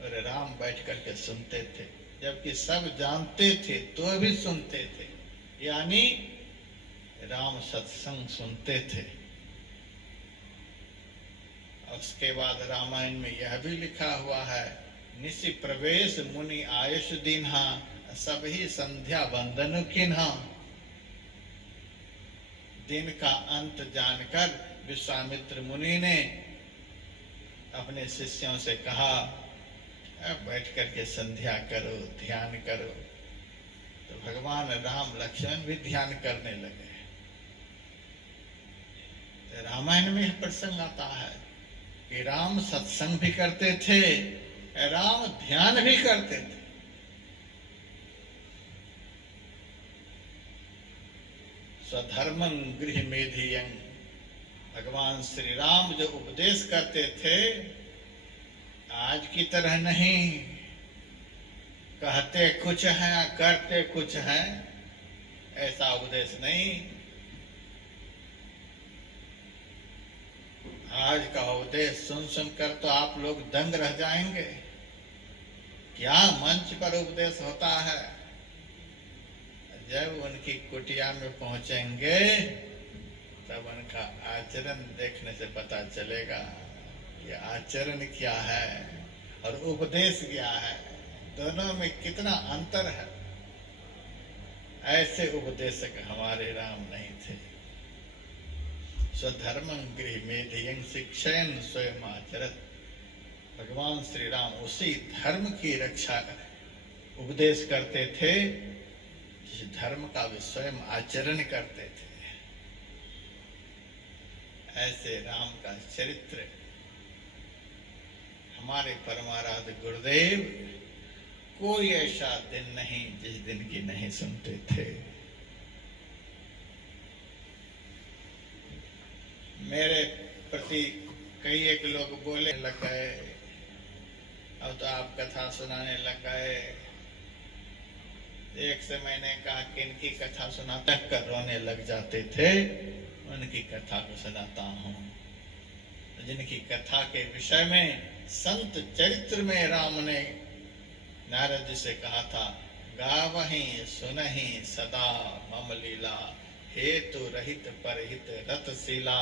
और राम बैठ करके सुनते थे। जबकि सब जानते थे तो भी सुनते थे, यानी राम सत्संग सुनते थे। उसके बाद रामायण में यह भी लिखा हुआ है, निशि प्रवेश मुनि आयुष दीन्हा, सभी संध्या वंदन किन्हा। दिन का अंत जानकर विश्वामित्र मुनि ने अपने शिष्यों से कहा, अब बैठ करके संध्या करो, ध्यान करो। तो भगवान राम लक्ष्मण भी ध्यान करने लगे। तो रामायण में यह प्रसंग आता है कि राम सत्संग भी करते थे, राम ध्यान भी करते थे। स्वधर्मं गृह मेधियं, भगवान श्री राम जो उपदेश करते थे, आज की तरह नहीं, कहते कुछ है करते कुछ है, ऐसा उपदेश नहीं। आज का उपदेश सुन सुनकर तो आप लोग दंग रह जाएंगे। क्या मंच पर उपदेश होता है। जब उनकी कुटिया में पहुंचेंगे तब उनका आचरण देखने से पता चलेगा कि आचरण क्या है और उपदेश क्या है, दोनों में कितना अंतर है। ऐसे उपदेशक हमारे राम नहीं थे। स्वधर्मं गृह मेधियं शिक्षयन् स्वयं आचरत। भगवान श्री राम उसी धर्म की रक्षा उपदेश करते थे जिस धर्म का वे स्वयं आचरण करते थे। ऐसे राम का चरित्र हमारे परमाराध्य गुरुदेव कोई ऐसा दिन नहीं जिस दिन की नहीं सुनते थे। मेरे प्रति कई एक लोग बोले लग गए, अब तो आप कथा सुनाने लग गए। एक से मैंने कहा कि इनकी कथा सुनाता कर रोने लग जाते थे, उनकी कथा को सुनाता हूँ। जिनकी कथा के विषय में संत चरित्र में राम ने नारद जी से कहा था, गावहि सुनहि सदा मम लीला, हेतु रहित परहित रतशीला।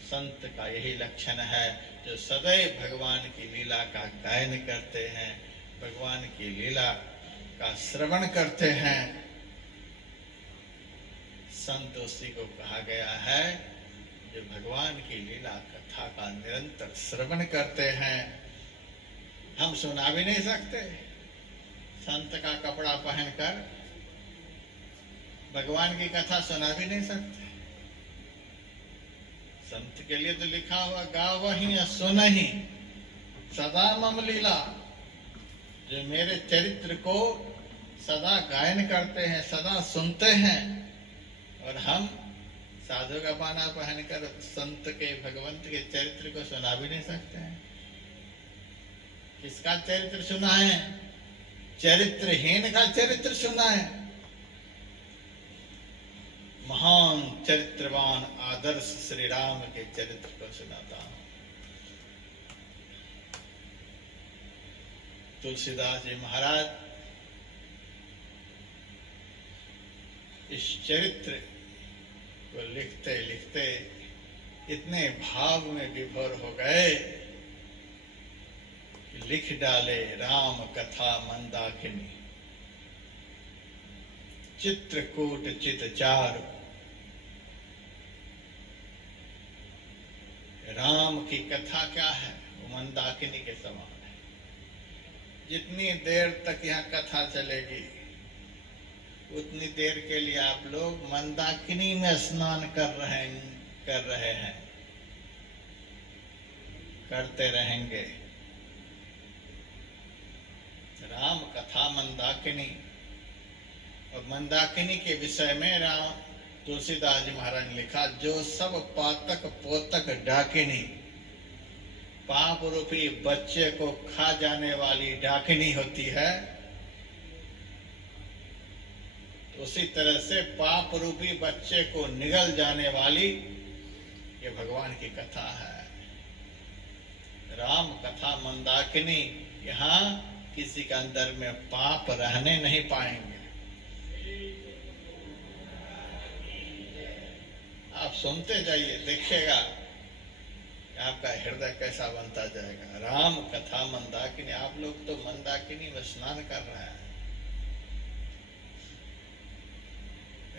संत का यही लक्षण है जो सदैव भगवान की लीला का गायन करते हैं, भगवान की लीला का श्रवण करते हैं, संतोषी को कहा गया है जो भगवान की लीला कथा का निरंतर श्रवण करते हैं। हम सुना भी नहीं सकते, संत का कपड़ा पहनकर भगवान की कथा सुना भी नहीं सकते। संत के लिए तो लिखा हुआ गावहि सुनहि सदा मम लीला, जो मेरे चरित्र को सदा गायन करते हैं, सदा सुनते हैं। और हम साधु का पाना पहनकर संत के भगवंत के चरित्र को सुना भी नहीं सकते हैं। किसका चरित्र सुना है? चरित्रहीन का चरित्र सुना है। महान चरित्रवान आदर्श श्री राम के चरित्र को सुनाता हूं। तुलसीदास जी महाराज इस चरित्र को लिखते लिखते इतने भाव में विभोर हो गए कि लिख डाले राम कथा मंदाकिनी, चित्रकूट चित चारु। राम की कथा क्या है? वो मंदाकिनी के समान है। जितनी देर तक यहाँ कथा चलेगी उतनी देर के लिए आप लोग मंदाकिनी में स्नान कर रहे हैं, करते रहेंगे। राम कथा मंदाकिनी। और मंदाकिनी के विषय में राम तुलसीदास जी महाराज ने लिखा, जो सब पातक पोतक डाकिनी, पाप रूपी बच्चे को खा जाने वाली डाकिनी होती है, उसी तरह से पाप रूपी बच्चे को निगल जाने वाली ये भगवान की कथा है। राम कथा मंदाकिनी। यहाँ किसी के अंदर में पाप रहने नहीं पाएंगे। आप सुनते जाइए, देखिएगा आपका हृदय कैसा बनता जाएगा। राम कथा मंदाकिनी। आप लोग तो मंदाकिनी में स्नान कर रहे हैं।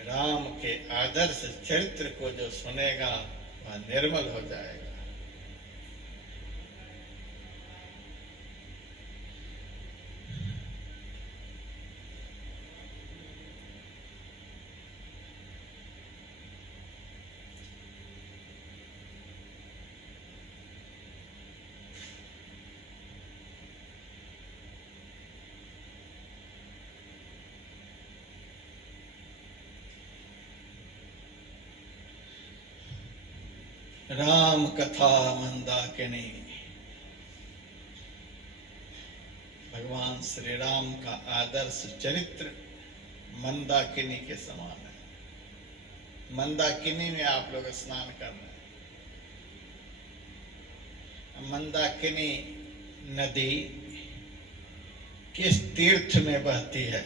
राम के आदर्श चरित्र को जो सुनेगा वह निर्मल हो जाएगा। राम कथा मंदाकिनी। भगवान श्री राम का आदर्श चरित्र मंदाकिनी के समान है। मंदाकिनी में आप लोग स्नान कर रहे हैं। मंदाकिनी नदी किस तीर्थ में बहती है?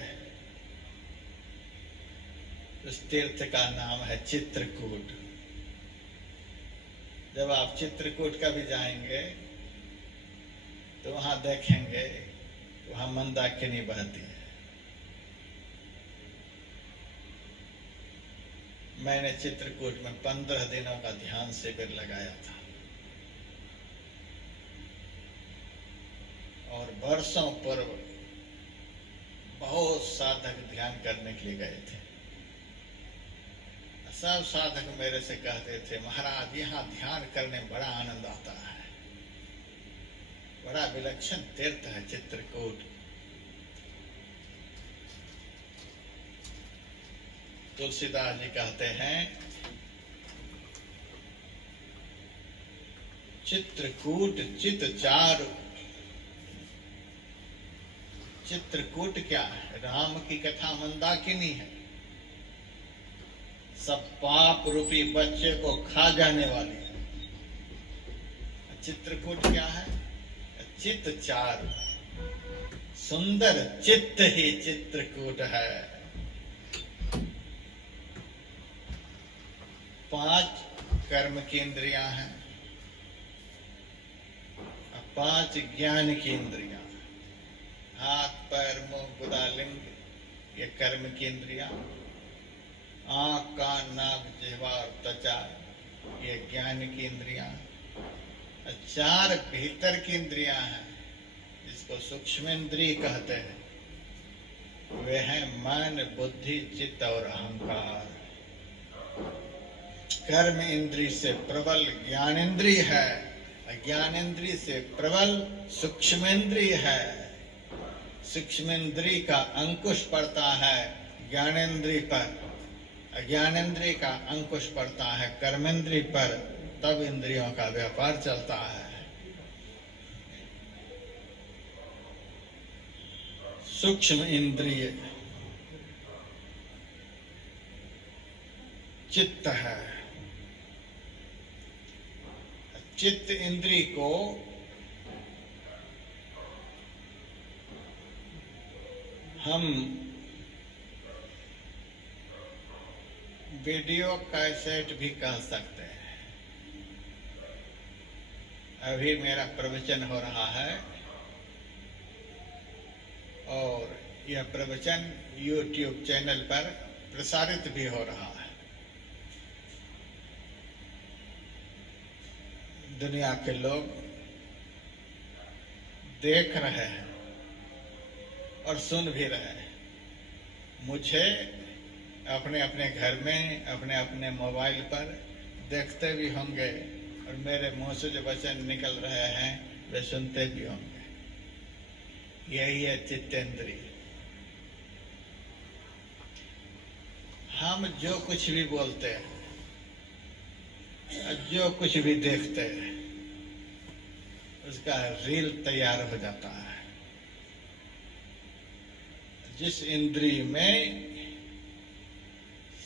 उस तीर्थ का नाम है चित्रकूट। जब आप चित्रकूट का भी जाएंगे तो वहां देखेंगे वहां मंदाकिनी बहती है। मैंने चित्रकूट में 15 दिनों का ध्यान शिविर लगाया था और वर्षों पूर्व बहुत साधक ध्यान करने के लिए गए थे। सब साधक मेरे से कहते थे, महाराज यहाँ ध्यान करने में बड़ा आनंद आता है, बड़ा विलक्षण तीर्थ है चित्रकूट। तुलसीदास जी कहते हैं, चित्रकूट चित चारु। चित्रकूट क्या है? राम की कथा मंदाकिनी है। सब पाप रूपी बच्चे को खा जाने वाली है। चित्रकूट क्या है? चित चारु। सुंदर चित्त ही चित्रकूट है। 5 कर्म की इंद्रियां हैं, 5 ज्ञान की इंद्रियां। पैर मुंह गुदालिंग ये कर्म की इंद्रिया, आंख कान नाक जिह्वा और त्वचा ये ज्ञान की इंद्रिया, चार भीतर की इंद्रियां हैं जिसको सूक्ष्म इंद्रिय कहते हैं, वे हैं मन बुद्धि चित्त और अहंकार। कर्म इंद्रिय से प्रबल ज्ञान इंद्रिय है, ज्ञान इंद्रिय से प्रबल सूक्ष्म इंद्रिय है, सूक्ष्म इंद्रिय का अंकुश पड़ता है ज्ञानेन्द्रिय पर, ज्ञानेन्द्रिय का अंकुश पड़ता है कर्मेंद्रिय पर, तब इंद्रियों का व्यापार चलता है। सूक्ष्म इंद्रिय चित्त है। चित्त इंद्रिय को हम वीडियो कैसेट भी कह सकते हैं। अभी मेरा प्रवचन हो रहा है और यह प्रवचन YouTube चैनल पर प्रसारित भी हो रहा है। दुनिया के लोग देख रहे हैं और सुन भी रहे हैं। मुझे अपने अपने घर में अपने अपने मोबाइल पर देखते भी होंगे और मेरे मुंह से जो वचन निकल रहे हैं वे सुनते भी होंगे। यही है चित्तेंद्रिय। हम जो कुछ भी बोलते हैं, जो कुछ भी देखते हैं, उसका रील तैयार हो जाता है। जिस इंद्रिय में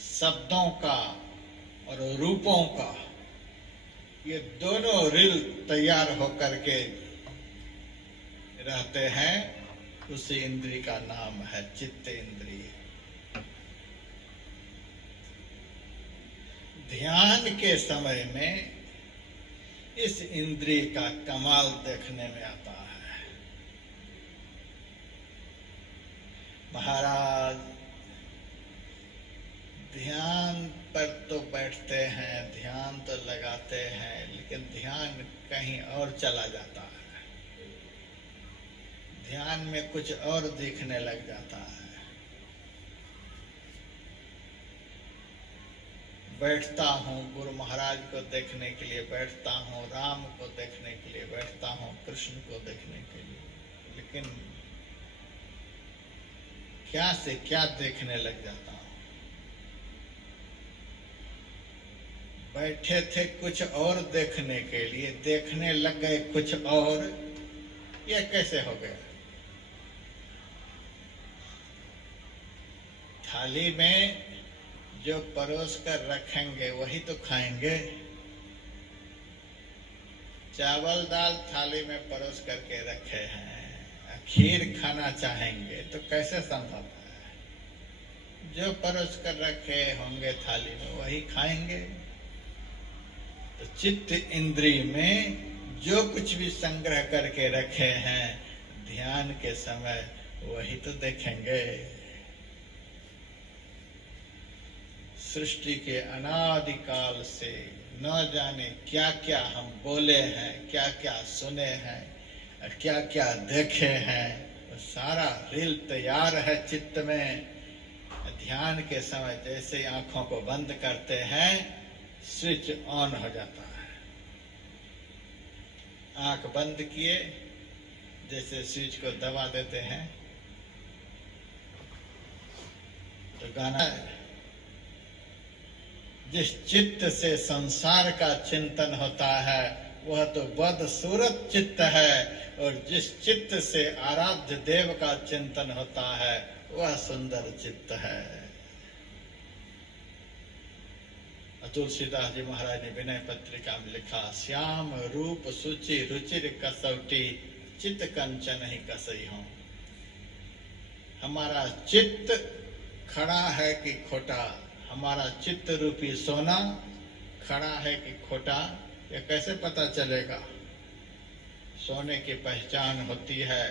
शब्दों का और रूपों का ये दोनों रील तैयार होकर के रहते हैं, उस इंद्रिय का नाम है चित्त इंद्रिय। ध्यान के समय में इस इंद्रिय का कमाल देखने में आता है। महाराज ध्यान पर तो बैठते हैं, ध्यान तो लगाते हैं, लेकिन ध्यान कहीं और चला जाता है। ध्यान में कुछ और दिखने लग जाता है। बैठता हूँ गुरु महाराज को देखने के लिए, बैठता हूँ राम को देखने के लिए, बैठता हूँ कृष्ण को देखने के लिए, लेकिन क्या से क्या देखने लग जाता हूँ। बैठे थे कुछ और देखने के लिए, देखने लग गए कुछ और। ये कैसे हो गया? थाली में जो परोस कर रखेंगे वही तो खाएंगे। चावल दाल थाली में परोस करके रखे हैं, खीर खाना चाहेंगे तो कैसे संभव है? जो परोस कर रखे होंगे थाली में वही खाएंगे। तो चित्त इंद्रिय में जो कुछ भी संग्रह करके रखे हैं, ध्यान के समय वही तो देखेंगे। सृष्टि के अनादिकाल से न जाने क्या क्या हम बोले हैं, क्या क्या सुने हैं और क्या क्या देखे हैं, वो सारा रील तैयार है चित्त में। ध्यान के समय जैसे आंखों को बंद करते हैं, स्विच ऑन हो जाता है। आंख बंद किए, जैसे स्विच को दबा देते हैं तो गाना है। जिस चित्त से संसार का चिंतन होता है वह तो बदसूरत चित्त है, और जिस चित्त से आराध्य देव का चिंतन होता है वह सुंदर चित्त है। तुलसीदास जी महाराज ने विनय पत्रिका में लिखा, श्याम रूप सुचि रुचिर कसौटी, चित्त कंचन ही कसई हूं। हमारा चित्त खड़ा है कि खोटा, हमारा चित्त रूपी सोना खड़ा है कि खोटा, यह कैसे पता चलेगा? सोने की पहचान होती है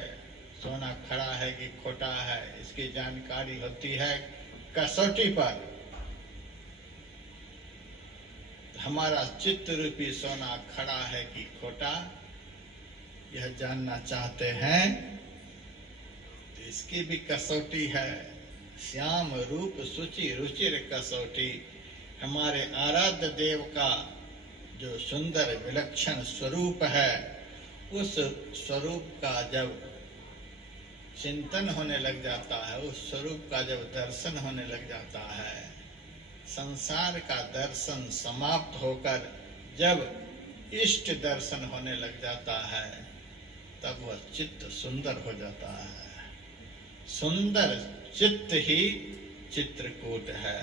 सोना खड़ा है कि खोटा है इसकी जानकारी होती है कसौटी पर। हमारा चित्त रूपी सोना खड़ा है कि खोटा, यह जानना चाहते हैं तो इसकी भी कसौटी है। श्याम रूप सुचि रुचिर कसौटी, हमारे आराध्य देव का जो सुंदर विलक्षण स्वरूप है, उस स्वरूप का जब चिंतन होने लग जाता है, उस स्वरूप का जब दर्शन होने लग जाता है, संसार का दर्शन समाप्त होकर जब इष्ट दर्शन होने लग जाता है, तब वह चित्त सुंदर हो जाता है। सुंदर चित्त ही चित्रकूट है।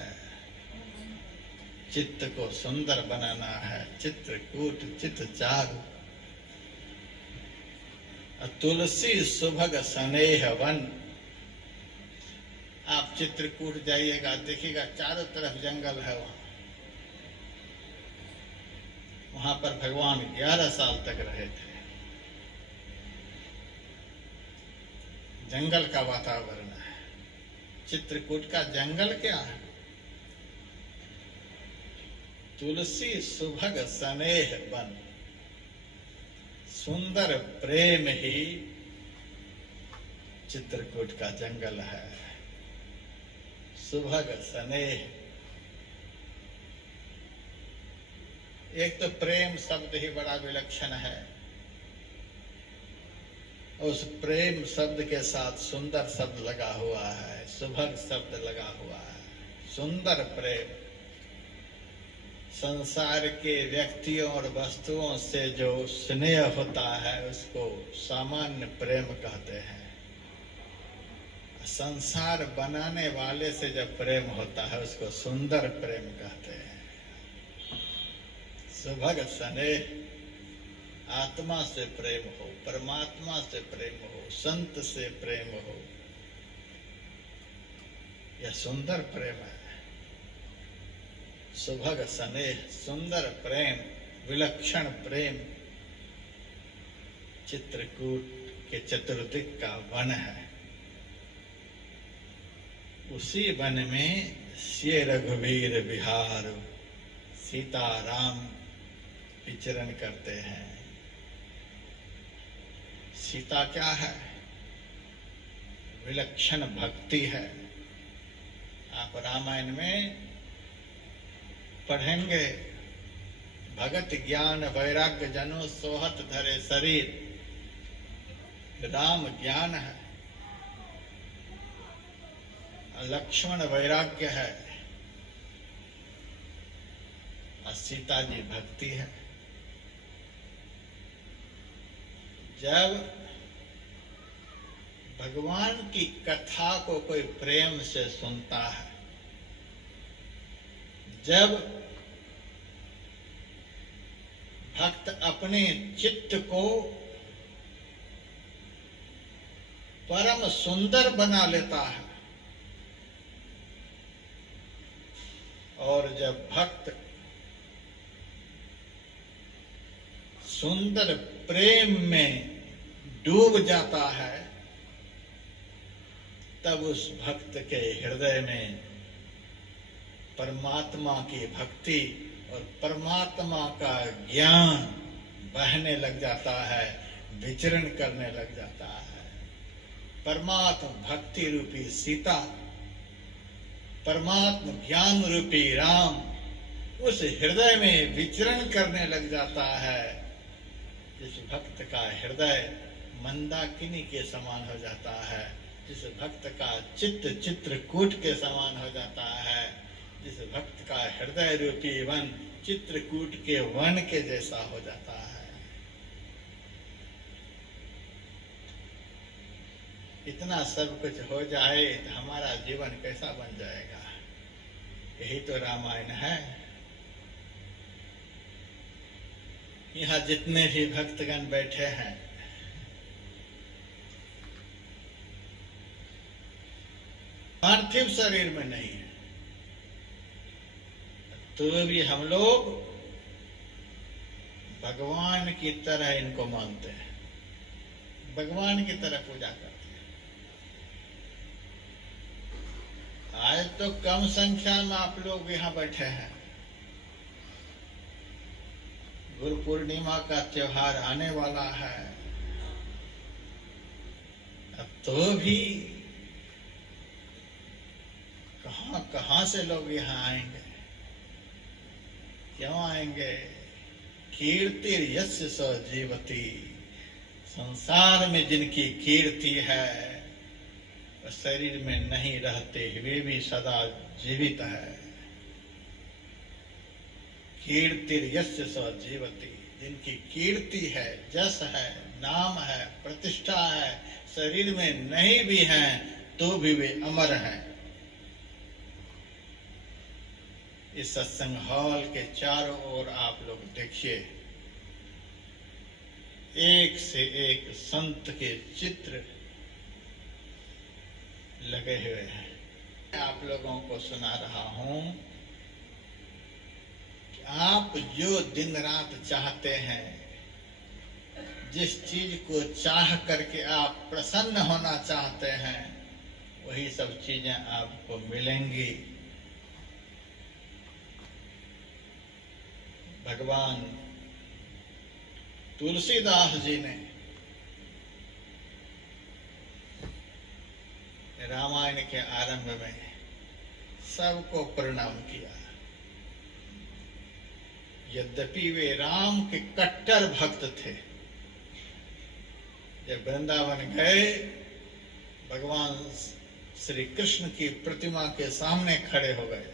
चित्त को सुंदर बनाना है, चित्रकूट चित्त चारु। तुलसी सुभग स्नेह वन। आप चित्रकूट जाइएगा, देखिएगा चारों तरफ जंगल है। वहां पर भगवान 11 साल तक रहे थे। जंगल का वातावरण है। चित्रकूट का जंगल क्या है? तुलसी सुभग स्नेह वन। सुंदर प्रेम ही चित्रकूट का जंगल है। सुभग स्नेह, एक तो प्रेम शब्द ही बड़ा विलक्षण है। उस प्रेम शब्द के साथ सुंदर शब्द लगा हुआ है, सुभग शब्द लगा हुआ है। सुंदर प्रेम संसार के व्यक्तियों और वस्तुओं से जो स्नेह होता है उसको सामान्य प्रेम कहते हैं। संसार बनाने वाले से जब प्रेम होता है उसको सुंदर प्रेम कहते हैं। सुभग स्नेह, आत्मा से प्रेम हो, परमात्मा से प्रेम हो, संत से प्रेम हो, यह सुंदर प्रेम है। सुभग स्नेह, सुंदर प्रेम, विलक्षण प्रेम चित्रकूट के चतुर्दिक का वन है। उसी वन में श्री रघुवीर विहार सीता राम विचरण करते हैं। सीता क्या है? विलक्षण भक्ति है। आप रामायण में पढ़ेंगे, भगत ज्ञान वैराग्य जनो सोहत धरे शरीर। राम ज्ञान है, लक्ष्मण वैराग्य है और सीता जी भक्ति है। जब भगवान की कथा को कोई प्रेम से सुनता है, जब भक्त अपने चित्त को परम सुंदर बना लेता है, और जब भक्त सुंदर प्रेम में डूब जाता है, तब उस भक्त के हृदय में परमात्मा की भक्ति और परमात्मा का ज्ञान बहने लग जाता है, विचरण करने लग जाता है। परमात्मा भक्ति रूपी सीता, परमात्मा ज्ञान रूपी राम उस हृदय में विचरण करने लग जाता है। जिस भक्त का हृदय मंदाकिनी के समान हो जाता है, जिस भक्त का चित्त चित्रकूट के समान हो जाता है, जिस भक्त का हृदय रूपी वन चित्रकूट के वन के जैसा हो जाता है। इतना सब कुछ हो जाए तो हमारा जीवन कैसा बन जाएगा? यही तो रामायण है। यहाँ जितने भी भक्तगण बैठे हैं, पार्थिव शरीर में नहीं है, तो भी हम लोग भगवान की तरह इनको मानते हैं, भगवान की तरह पूजा करते हैं। आज तो कम संख्या में आप लोग यहाँ बैठे हैं। गुरु पूर्णिमा का त्योहार आने वाला है, अब तो भी कहां कहां से लोग यहाँ आएंगे, क्यों आएंगे? कीर्ति यस्य स जीवति, संसार में जिनकी कीर्ति है वह शरीर में नहीं रहते हुए भी सदा जीवित है। कीर्ति यस्य स जीवति, जिनकी कीर्ति है, जस है, नाम है, प्रतिष्ठा है, शरीर में नहीं भी हैं तो भी वे अमर हैं। इस सत्संग हॉल के चारों ओर आप लोग देखिए, एक से एक संत के चित्र लगे हुए हैं। मैं आप लोगों को सुना रहा हूं कि आप जो दिन रात चाहते हैं, जिस चीज को चाह करके आप प्रसन्न होना चाहते हैं, वही सब चीजें आपको मिलेंगी। भगवान तुलसीदास जी ने रामायण के आरंभ में सबको प्रणाम किया। यद्यपि वे राम के कट्टर भक्त थे, जब वृंदावन गए, भगवान श्री कृष्ण की प्रतिमा के सामने खड़े हो गए,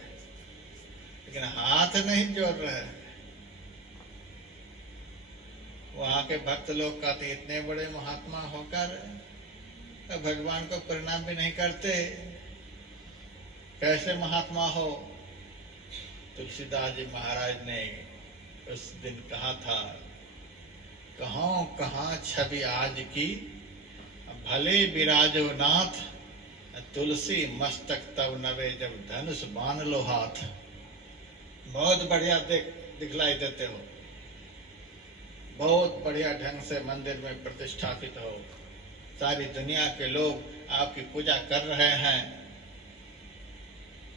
लेकिन हाथ नहीं जोड़ रहे। वहां के भक्त लोग कहते, इतने बड़े महात्मा होकर तो भगवान को प्रणाम भी नहीं करते, कैसे महात्मा हो? तुलसीदास जी महाराज ने उस दिन कहा था, कहाँ कहाँ छवि आज की, भले विराजो नाथ, तुलसी मस्तक तब नवे, जब धनुष बांध लो हाथ। बहुत बढ़िया दिखलाई देते हो, बहुत बढ़िया ढंग से मंदिर में प्रतिष्ठापित हो, सारी दुनिया के लोग आपकी पूजा कर रहे हैं,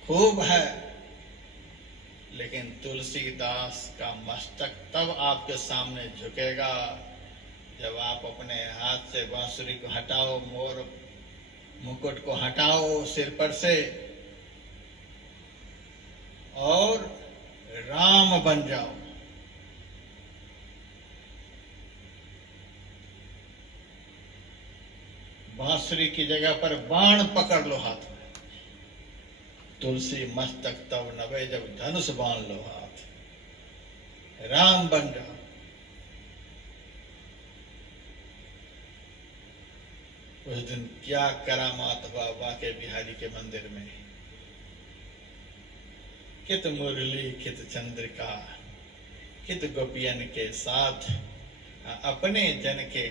खूब है। लेकिन तुलसीदास का मस्तक तब आपके सामने झुकेगा जब आप अपने हाथ से बांसुरी को हटाओ, मोर मुकुट को हटाओ सिर पर से और राम बन जाओ। बांसुरी की जगह पर बाण पकड़ लो हाथ में। तुलसी मस्तक तब नवे, जब धनुष बांध लो हाथ, राम बन जाओ। उस दिन क्या करामात हुआ बाके बिहारी के मंदिर में। कित मुरली कित चंद्रिका, कित गोपियन के साथ अपने जन के